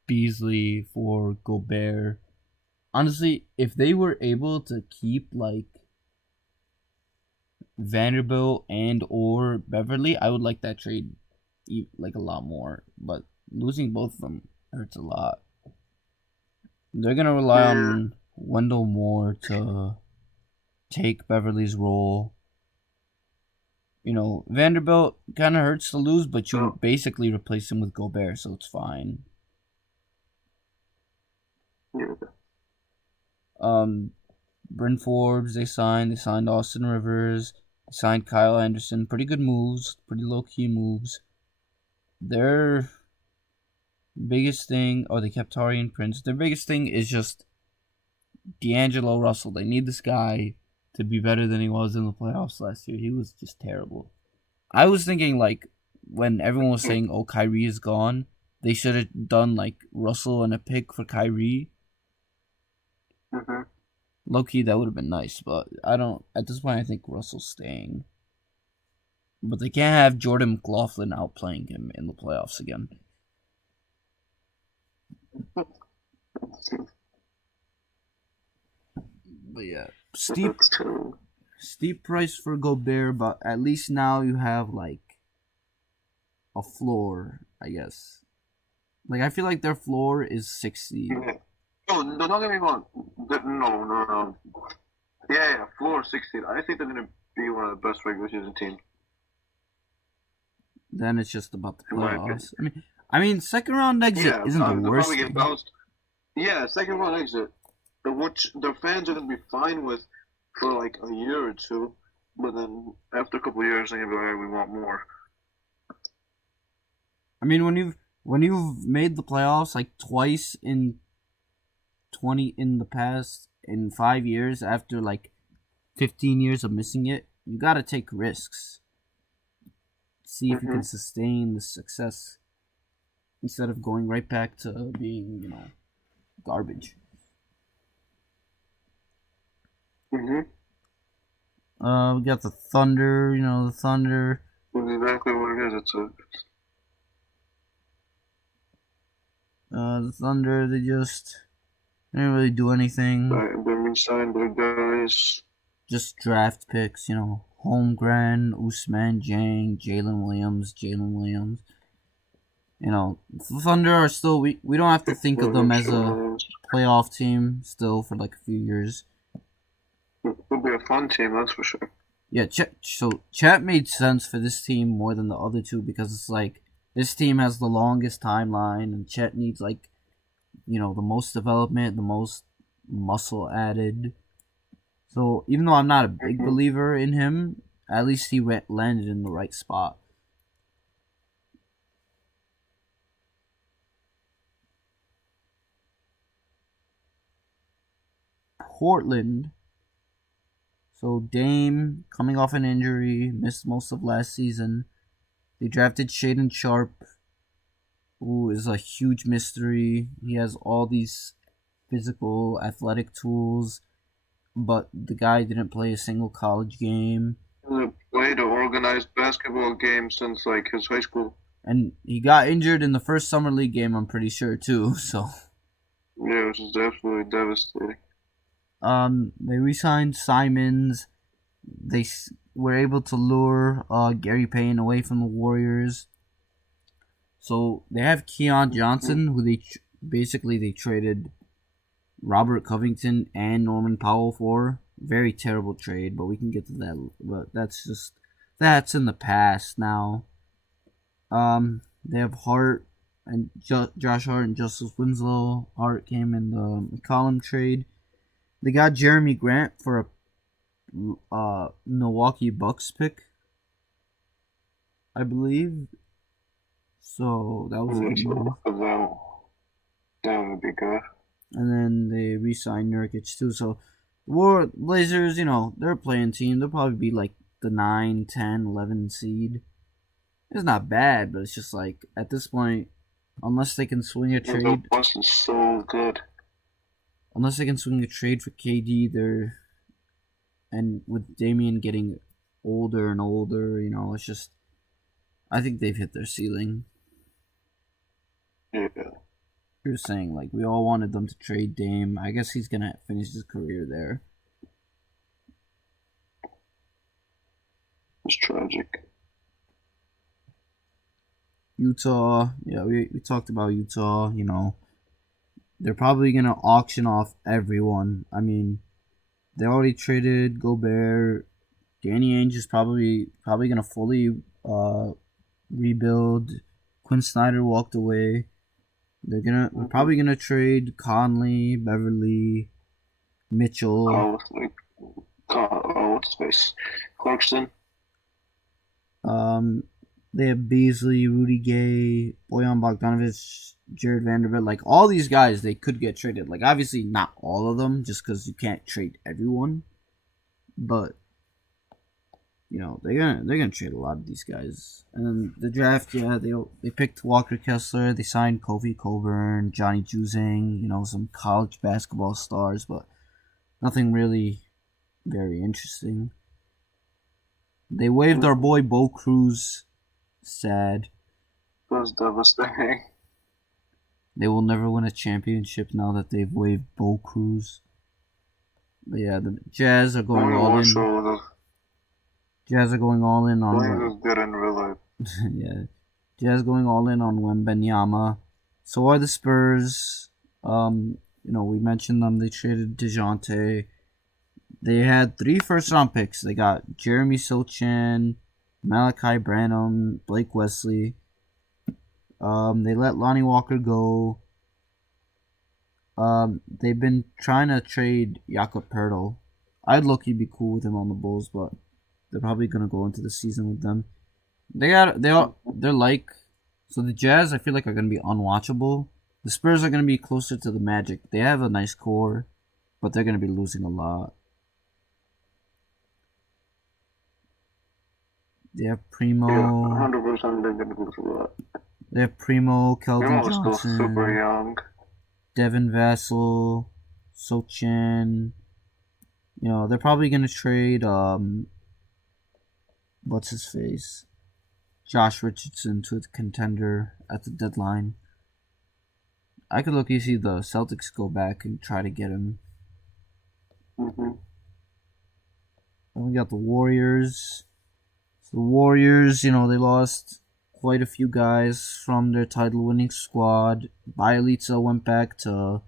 Beasley for Gobert. Honestly, if they were able to keep like Vanderbilt and or Beverly, I would like that trade like a lot more. But losing both of them hurts a lot. They're gonna rely on Wendell Moore to take Beverly's role. You know, Vanderbilt kind of hurts to lose, but you basically replace him with Gobert, so it's fine. Bryn Forbes, they signed Austin Rivers, they signed Kyle Anderson. Pretty good moves, pretty low-key moves. Their biggest thing, they kept Taurean Prince. Their biggest thing is just D'Angelo Russell. They need this guy to be better than he was in the playoffs last year. He was just terrible. I was thinking, like, when everyone was saying, Kyrie is gone, they should have done, like, Russell and a pick for Kyrie. Low-key, that would have been nice, but at this point, I think Russell's staying. But they can't have Jordan McLaughlin outplaying him in the playoffs again. But yeah, steep price for Gobert, but at least now you have like a floor, I guess. Like I feel like their floor is 60. No, don't get me wrong. No. Yeah, floor 60. I think they're gonna be one of the best regular season teams. Then it's just about the playoffs. I mean, second round exit isn't the worst. Yeah, second round exit, which the fans are gonna be fine with for like a year or two, but then after a couple of years, they're gonna be like, we want more. I mean, when you've made the playoffs like twice in in 5 years after like 15 years of missing it, you gotta take risks. See if you can sustain the success instead of going right back to being, garbage. We got the Thunder, the Thunder. That's exactly what it is. The Thunder, they just didn't really do anything. They signed their guys. Just draft picks, Holmgren, Ousmane Dieng, Jalen Williams. The Thunder are still, we don't have to think of them as a playoff team still for like a few years. It'll be a fun team, that's for sure. Yeah, Chet made sense for this team more than the other two because it's like this team has the longest timeline and Chet needs like, the most development, the most muscle added. So even though I'm not a big believer in him, at least he landed in the right spot. Portland. So Dame, coming off an injury, missed most of last season. They drafted Shaedon Sharp, who is a huge mystery. He has all these physical, athletic tools. but the guy didn't play a single college game. He hasn't played an organized basketball game since like his high school. And he got injured in the first summer league game, I'm pretty sure too. So, Yeah, which is absolutely devastating. they re-signed Simons. They were able to lure Gary Payne away from the Warriors. So they have Keon Johnson, who basically they traded Robert Covington and Norman Powell for. Very terrible trade, but we can get to that. But that's in the past now. They have Hart and Josh Hart and Justice Winslow. Hart came in the McCollum trade. They got Jeremy Grant for a Milwaukee Bucks pick, I believe. So that was a good move. That would be good. And then they re-signed Nurkic too. So the Blazers, they're a playing team. They'll probably be like the 9, 10, 11 seed. It's not bad, but it's just like at this point, unless they can swing a trade. The West is so good. Unless they can swing a trade for KD, and with Damian getting older and older, it's just, I think they've hit their ceiling. Yeah. You're saying like we all wanted them to trade Dame. I guess he's gonna finish his career there. It's tragic. Utah, yeah, we talked about Utah. They're probably gonna auction off everyone. I mean, they already traded Gobert. Danny Ainge is probably gonna fully rebuild. Quinn Snyder walked away. We're probably gonna trade Conley, Beverly, Mitchell. What's his face? Clarkson. They have Beasley, Rudy Gay, Bojan Bogdanovic, Jared Vanderbilt. Like all these guys, they could get traded. Like obviously not all of them, just because you can't trade everyone. But they're gonna trade a lot of these guys. And then the draft, yeah, they picked Walker Kessler. They signed Kofi Coburn, Johnny Juzang. Some college basketball stars, but nothing really very interesting. They waived our boy Bo Cruz. Sad. That's devastating. They will never win a championship now that they've waived Bo Cruz. But yeah, the Jazz are going all in. Jazz are going all in on. Good in real life. Yeah, Jazz going all in on Wembanyama. So are the Spurs. We mentioned them. They traded DeJounte. They had 3 first-round picks. They got Jeremy Sochan, Malachi Branham, Blake Wesley. They let Lonnie Walker go. They've been trying to trade Jakob Poeltl. I'd low-key be cool with him on the Bulls, but they're probably gonna go into the season with them. So the Jazz I feel like are gonna be unwatchable. The Spurs are gonna be closer to the Magic. They have a nice core, but they're gonna be losing a lot. They have Primo. Yeah, 100% they're gonna lose a lot. They have Primo, Keldon Johnson, still super young. Devin Vassell, Sochan. They're probably gonna trade what's his face? Josh Richardson to a contender at the deadline. I could look see the Celtics go back and try to get him. Then we got the Warriors. So the Warriors, they lost quite a few guys from their title-winning squad. Bielitsa went back to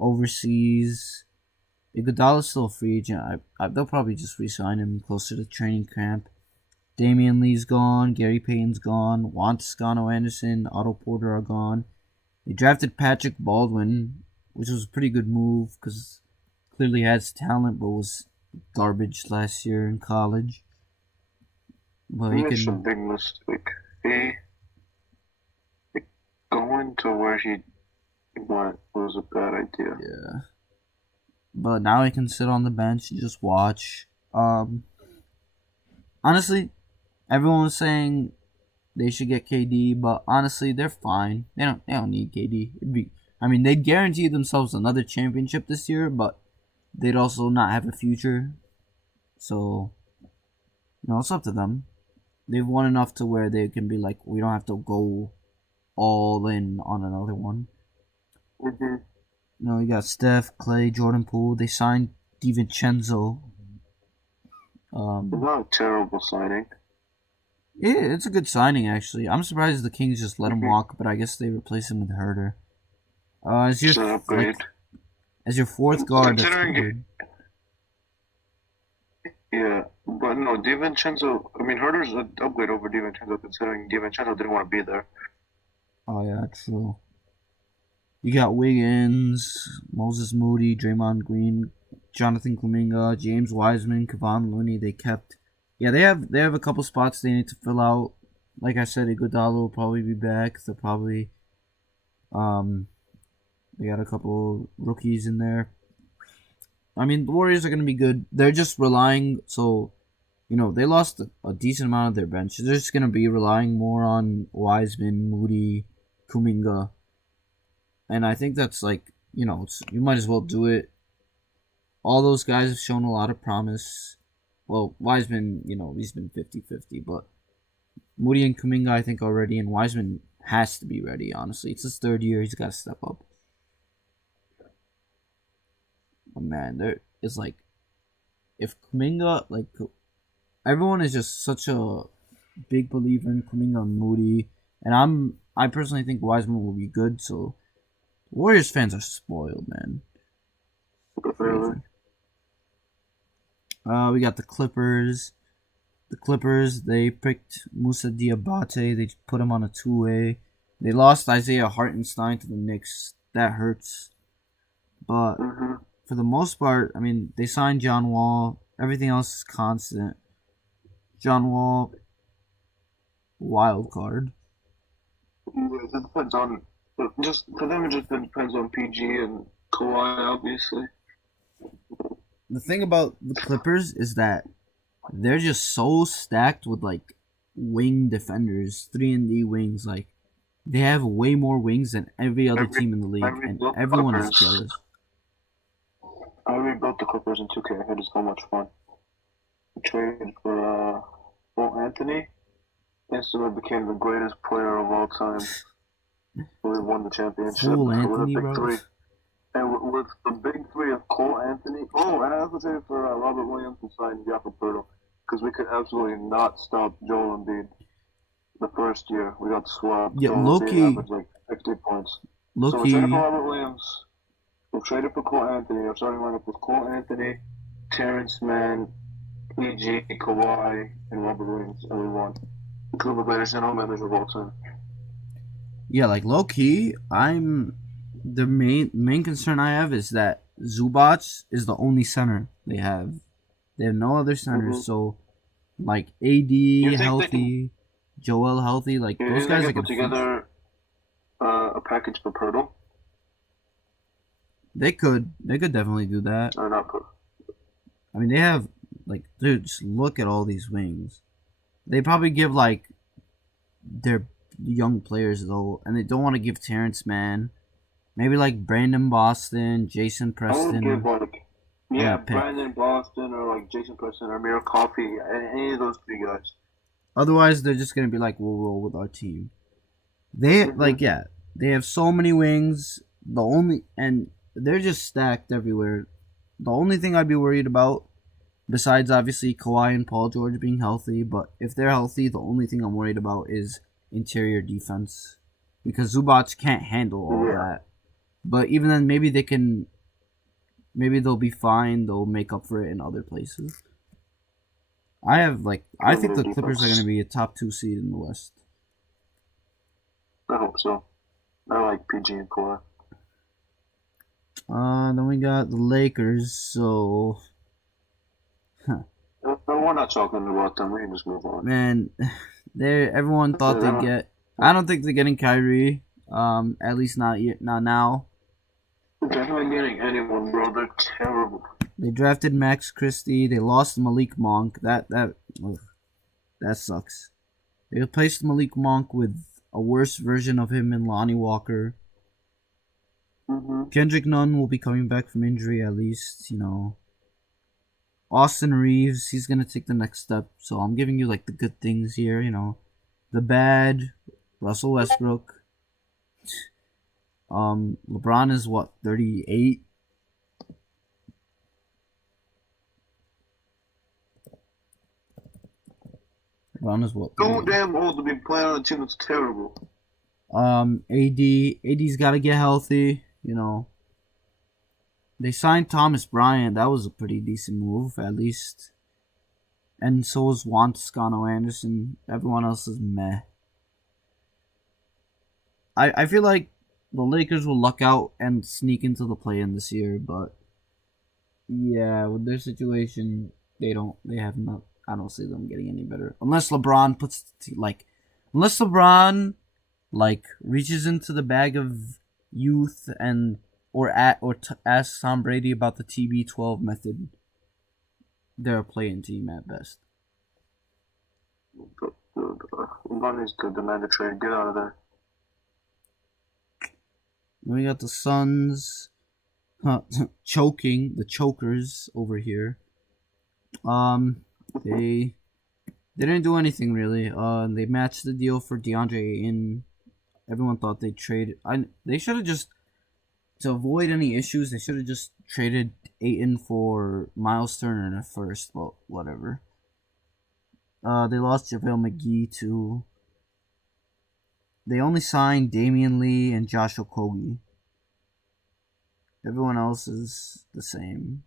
overseas. Iguodala's still a free agent. They'll probably just re-sign him closer to training camp. Damian Lee's gone. Gary Payton's gone. Juan Toscano-Anderson, Otto Porter are gone. They drafted Patrick Baldwin, which was a pretty good move because clearly has talent, but was garbage last year in college. But he made a big mistake. Going to where he went was a bad idea. Yeah. But now he can sit on the bench and just watch. Honestly, everyone was saying they should get KD, but honestly, they're fine. They don't need KD. They guaranteed themselves another championship this year, but they'd also not have a future. So, it's up to them. They've won enough to where they can be like, we don't have to go all in on another one. You got Steph, Clay, Jordan Poole. They signed DiVincenzo. Not a terrible signing. Yeah, it's a good signing actually. I'm surprised the Kings just let him walk, but I guess they replaced him with Herter. As your fourth guard, that's good. Yeah, but no, DiVincenzo. I mean, Herter's an upgrade over DiVincenzo, considering DiVincenzo didn't want to be there. Oh yeah, true. You got Wiggins, Moses Moody, Draymond Green, Jonathan Kuminga, James Wiseman, Kevon Looney. They kept. Yeah, they have a couple spots they need to fill out. Like I said, Iguodala will probably be back. They'll probably they got a couple rookies in there. I mean, the Warriors are going to be good. They're just relying, so, they lost a decent amount of their bench. They're just going to be relying more on Wiseman, Moody, Kuminga. And I think that's like, you might as well do it. All those guys have shown a lot of promise. Well, Wiseman, he's been 50-50, but Moody and Kuminga, I think, are ready, and Wiseman has to be ready, honestly. It's his third year. He's got to step up. But man, there is like, if Kuminga, like, everyone is just such a big believer in Kuminga and Moody, and I personally think Wiseman will be good, so Warriors fans are spoiled, man. Crazy. We got the Clippers. The Clippers, they picked Moussa Diabate. They put him on a two-way. They lost Isaiah Hartenstein to the Knicks. That hurts. But for the most part, I mean, they signed John Wall. Everything else is constant. John Wall, wild card. Yeah, it depends on. Just for them, it just depends on PG and Kawhi, obviously. The thing about the Clippers is that they're just so stacked with like wing defenders, 3-and-D wings. Like they have way more wings than every other team in the league, and everyone is jealous. I rebuilt the Clippers in 2K. It is so much fun. We traded for Cole Anthony. Instantly became the greatest player of all time. We won the championship. Cole Anthony, bro. Three. And with the big three of Cole Anthony. Oh, and I also traded for Robert Williams and signed Jakob Poeltl because we could absolutely not stop Joel Embiid. The first year we got swapped. Yeah, low-key. Averaged like 50 points. So we traded for Robert Williams. We traded for Cole Anthony. Our starting lineup was Cole Anthony, Terrence Mann, PG, Kawhi, and Robert Williams, and we won. Two of the greatest general managers of all time. Yeah, like low key, the main concern I have is that Zubac is the only center they have. They have no other centers, so like AD healthy, Joel healthy, like those guys are gonna put together a package for Poeltl. They could definitely do that. Or not put. I mean, they have like, dude, just look at all these wings. They probably give like their young players though, and they don't want to give Terrence Mann. Maybe like Brandon Boston, Jason Preston. I would give Brandon Boston or like Jason Preston or Amir Coffey, any of those three guys. Otherwise, they're just gonna be like, we'll roll with our team. They they have so many wings. They're just stacked everywhere. The only thing I'd be worried about, besides obviously Kawhi and Paul George being healthy, but if they're healthy, the only thing I'm worried about is interior defense, because Zubac can't handle all that. But even then, maybe they'll be fine. They'll make up for it in other places. I think the Clippers are going to be a top 2 seed in the West. I hope so. I like PG and Kawhi. Then we got the Lakers, so... We're not talking about them. We can just move on. Man, everyone thought they'd get... I don't think they're getting Kyrie. At least not yet, not now. They're not getting anyone, bro. They're terrible. They drafted Max Christie. They lost Malik Monk. That sucks. They replaced Malik Monk with a worse version of him in Lonnie Walker. Kendrick Nunn will be coming back from injury at least, Austin Reeves, he's gonna take the next step. So I'm giving you like the good things here, The bad, Russell Westbrook. LeBron is what, 38? LeBron is what? So damn old to be playing on a team that's terrible. AD's got to get healthy. They signed Thomas Bryant. That was a pretty decent move, at least. And so was Juan Toscano Anderson. Everyone else is meh. I feel like the Lakers will luck out and sneak into the play-in this year, but yeah, with their situation, they have not. I don't see them getting any better unless LeBron reaches into the bag of youth and asks Tom Brady about the TB12 method. They're a play-in team at best. LeBron needs to demand a trade. Get out of there. We got the Suns choking the chokers over here. They didn't do anything really. They matched the deal for DeAndre Ayton. Everyone thought they'd trade. They should have just, to avoid any issues, they should have just traded Ayton for Miles Turner in a first. But whatever. They lost JaVale McGee too. They only signed Damian Lee and Josh Okogie. Everyone else is the same.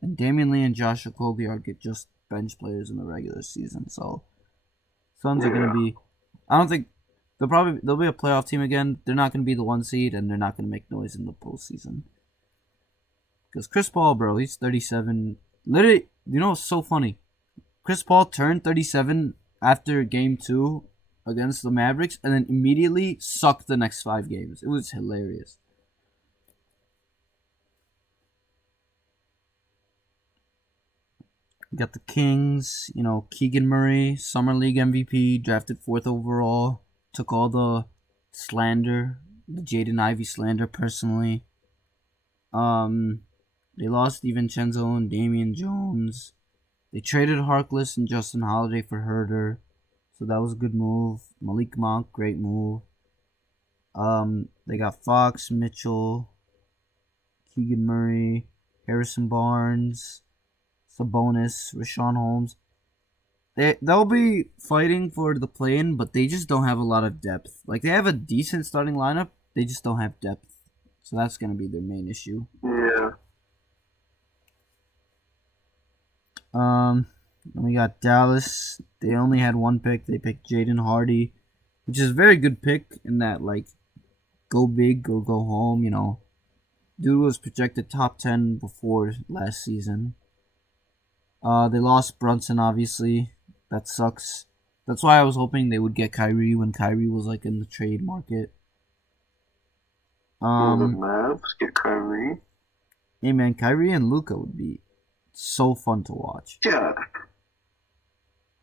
And Damian Lee and Josh Okogie are just bench players in the regular season. So Suns are going to be... I don't think... They'll be a playoff team again. They're not going to be the 1 seed, and they're not going to make noise in the postseason. Because Chris Paul, bro, he's 37. Literally, what's so funny? Chris Paul turned 37 after Game 2 against the Mavericks, and then immediately sucked the next 5 games. It was hilarious. We got the Kings, Keegan Murray, Summer League MVP, drafted 4th overall. Took all the slander, the Jaden Ivey slander personally. They lost DiVincenzo and Damian Jones. They traded Harkless and Justin Holiday for Herder. So that was a good move. Malik Monk, great move. They got Fox, Mitchell, Keegan Murray, Harrison Barnes, Sabonis, Rashawn Holmes. They'll be fighting for the play-in, but they just don't have a lot of depth. Like, they have a decent starting lineup, they just don't have depth. So that's going to be their main issue. Yeah. Then we got Dallas. They only had 1 pick. They picked Jaden Hardy, which is a very good pick in that, like, go big or go home, Dude was projected top 10 before last season. They lost Brunson, obviously. That sucks. That's why I was hoping they would get Kyrie when Kyrie was, like, in the trade market. The Mavs get Kyrie. Hey, man, Kyrie and Luka would be so fun to watch. Yeah.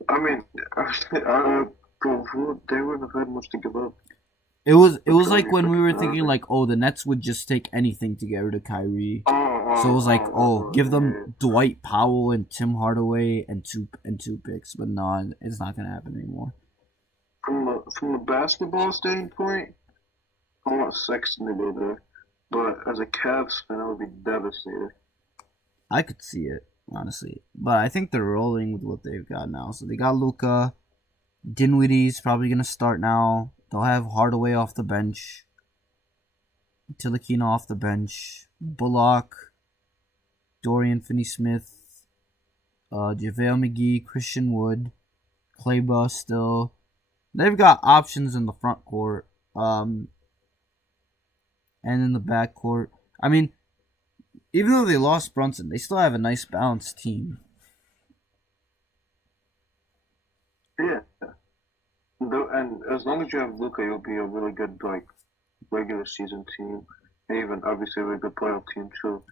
I mean, they wouldn't have had much to give up. It was like when we were thinking, like, the Nets would just take anything to get rid of Kyrie. So it was like, give them Dwight Powell and Tim Hardaway and two picks. But no, it's not going to happen anymore. From a basketball standpoint, I want Sexton to go there. But as a Cavs fan, I would be devastated. I could see it, honestly. But I think they're rolling with what they've got now. So they got Luka. Dinwiddie's probably going to start now. They'll have Hardaway off the bench. Tilikina off the bench. Bullock. Dorian Finney-Smith. JaVale McGee. Christian Wood. Kleber still. They've got options in the front court. And in the back court. I mean, even though they lost Brunson, they still have a nice balanced team. Yeah. And as long as you have Luka, you'll be a really good, like, regular season team. And even, obviously, a really good playoff team, too.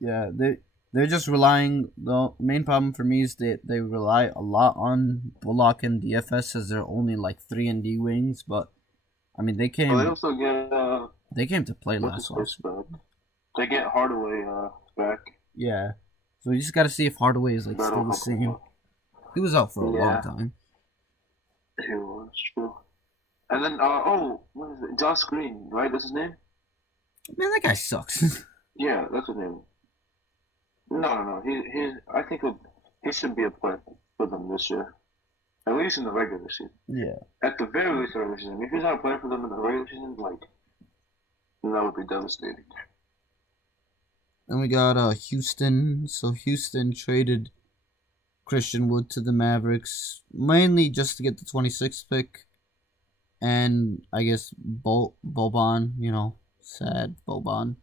Yeah, they're just relying... The main problem for me is that they rely a lot on Bullock and DFS as they're only, like, 3-and-D wings. But, I mean, they came... Well, they also get They came to play Memphis last plays offseason. back. They get Hardaway back. Yeah. So we just got to see if Hardaway is like That'll still the help them same. out. He was out for a long Yeah, time. he was true. And then what is it? Josh Green, right? That's his name. Man, that guy sucks. Yeah, that's his name. No. I think he should be a player for them this year. At least in the regular season. Yeah. At the very least, the regular season. If he's not playing for them in the regular season, like that would be devastating. Then we got Houston. So Houston traded Christian Wood to the Mavericks mainly just to get the 26th pick, and I guess Boban. Sad Boban.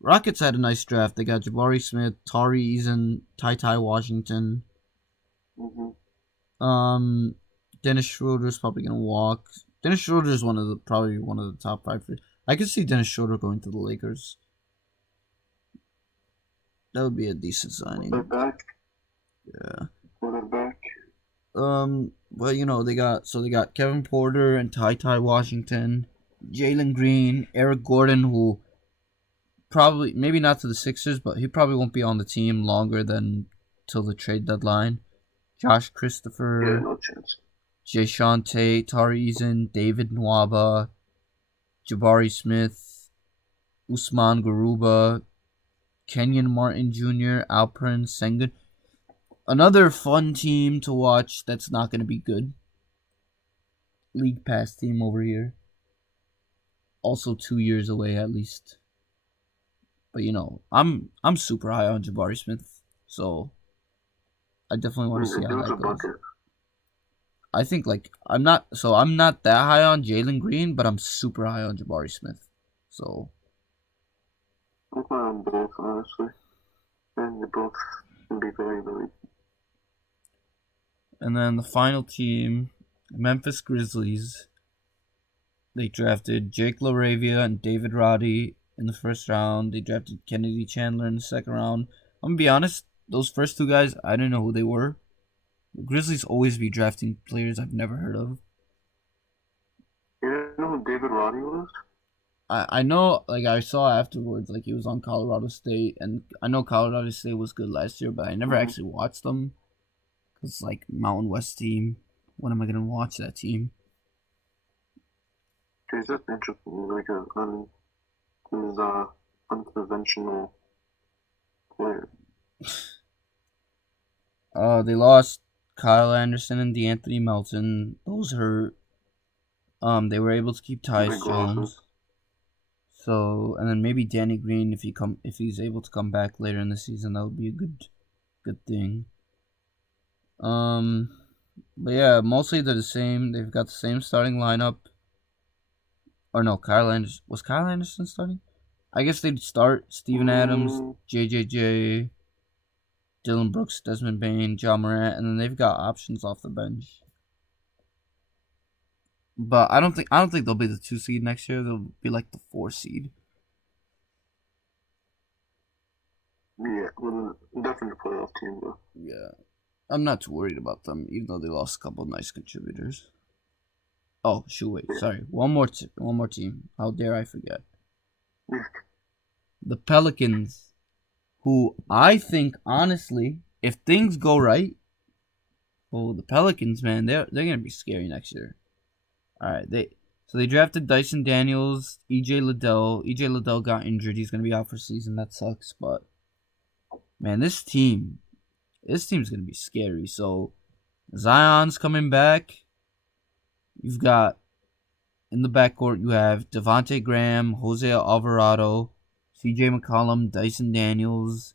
Rockets had a nice draft. They got Jabari Smith, Tari Eason, Ty Washington. Mm-hmm. Dennis Schroeder's probably gonna walk. Dennis Schroeder is probably one of the top 5. I could see Dennis Schroeder going to the Lakers. That would be a decent signing. They're back. Yeah. They're back. But they got Kevin Porter and Ty Washington, Jalen Green, Eric Gordon, who probably maybe not to the Sixers, but he probably won't be on the team longer than till the trade deadline. Josh Christopher. Yeah, no chance. Jayshawn Tate, Tari Eason, David Nwaba, Jabari Smith, Usman Garuba, Kenyon Martin Jr., Alperen Sengun. Another fun team to watch that's not going to be good. League Pass team over here. Also 2 years away at least. But I'm super high on Jabari Smith, so I definitely want to see how that goes. I think I'm not that high on Jalen Green, but I'm super high on Jabari Smith. So I'm high on both, honestly. And they both can be very, very. And then the final team, Memphis Grizzlies. They drafted Jake LaRavia and David Roddy in the first round. They drafted Kennedy Chandler in the second round. I'm gonna be honest, those first 2 guys, I didn't know who they were. The Grizzlies always be drafting players I've never heard of. You know who David Roddy was? I know, I saw afterwards, he was on Colorado State, and I know Colorado State was good last year, but I never actually watched them. It's Mountain West team. When am I gonna watch that team? He's just interesting. He's unconventional player. They lost Kyle Anderson and DeAnthony Melton. Those hurt. They were able to keep Tyus Jones. So, and then maybe Danny Green if he's able to come back later in the season, that would be a good thing. But yeah, mostly they're the same. They've got the same starting lineup. Or no, was Kyle Anderson starting? I guess they'd start Steven Adams, JJJ, Dylan Brooks, Desmond Bain, John Morant, and then they've got options off the bench. But I don't think they'll be the 2 seed next year. They'll be the 4 seed. Yeah, well, definitely a playoff team though. Yeah, I'm not too worried about them, even though they lost a couple nice contributors. Oh shoot! Wait, sorry. One more team. How dare I forget? The Pelicans, who I think honestly, if things go right, the Pelicans, man, they're gonna be scary next year. All right, they drafted Dyson Daniels, EJ Liddell. EJ Liddell got injured. He's gonna be out for season. That sucks. But man, this team's gonna be scary. So Zion's coming back. You've got in the backcourt you have Devontae Graham, Jose Alvarado, CJ McCollum, Dyson Daniels.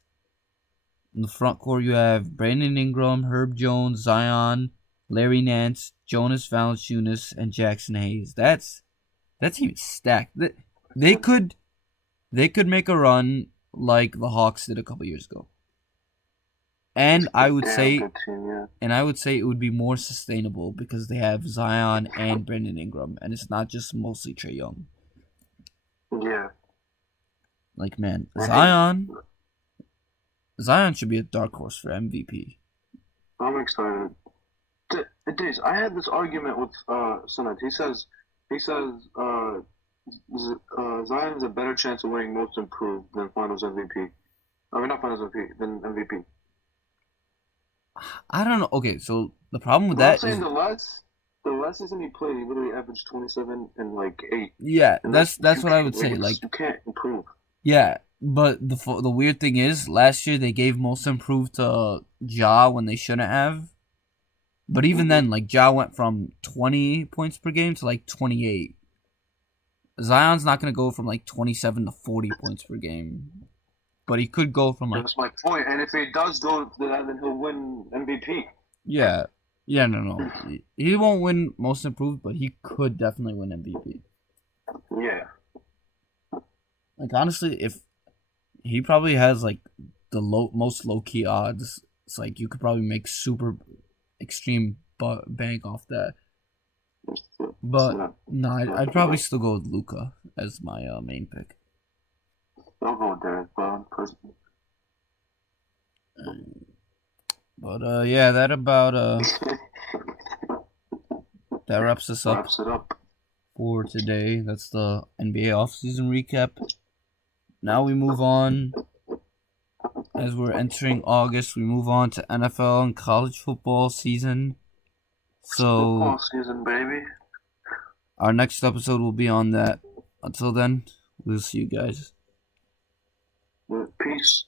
In the front court you have Brandon Ingram, Herb Jones, Zion, Larry Nance, Jonas Valanciunas, and Jackson Hayes. That team is stacked. They could make a run like the Hawks did a couple years ago. And I would say it would be more sustainable because they have Zion and Brandon Ingram, and it's not just mostly Trae Young. Yeah. Man, Zion should be a dark horse for MVP. I'm excited. Idrees, I had this argument with Sunnit. He says He says Zion has a better chance of winning Most Improved than Finals MVP. I mean, not Finals MVP, than MVP. I don't know. Okay, so the problem with But I'm that saying is, the last season he played, he literally averaged 27 and like 8. yeah, And that's you what I can't would say. Like, you can't improve. yeah, but the weird thing is, last year they gave most improved to Ja when they shouldn't have. But even Mm-hmm. then, like Ja went from 20 points per game to like 28. Zion's not gonna go from like 27 to 40 points per game, but he could go from like, That's my point. And if he does go to that, then he'll win MVP. yeah, yeah, no, he won't win most improved, but he could definitely win MVP. Yeah. Like honestly, if he probably has like the most low key odds, it's like you could probably make super extreme bank off that. But no, I'd probably still go with Luca as my main pick. I'll go with Derek Brown personally. But yeah, that about that wraps us up Wraps it up. for today. That's the NBA offseason recap. Now we move on. As we're entering August, we move on to NFL and college football season. So Football season, baby. our next episode will be on that. Until then, we'll see you guys. Peace.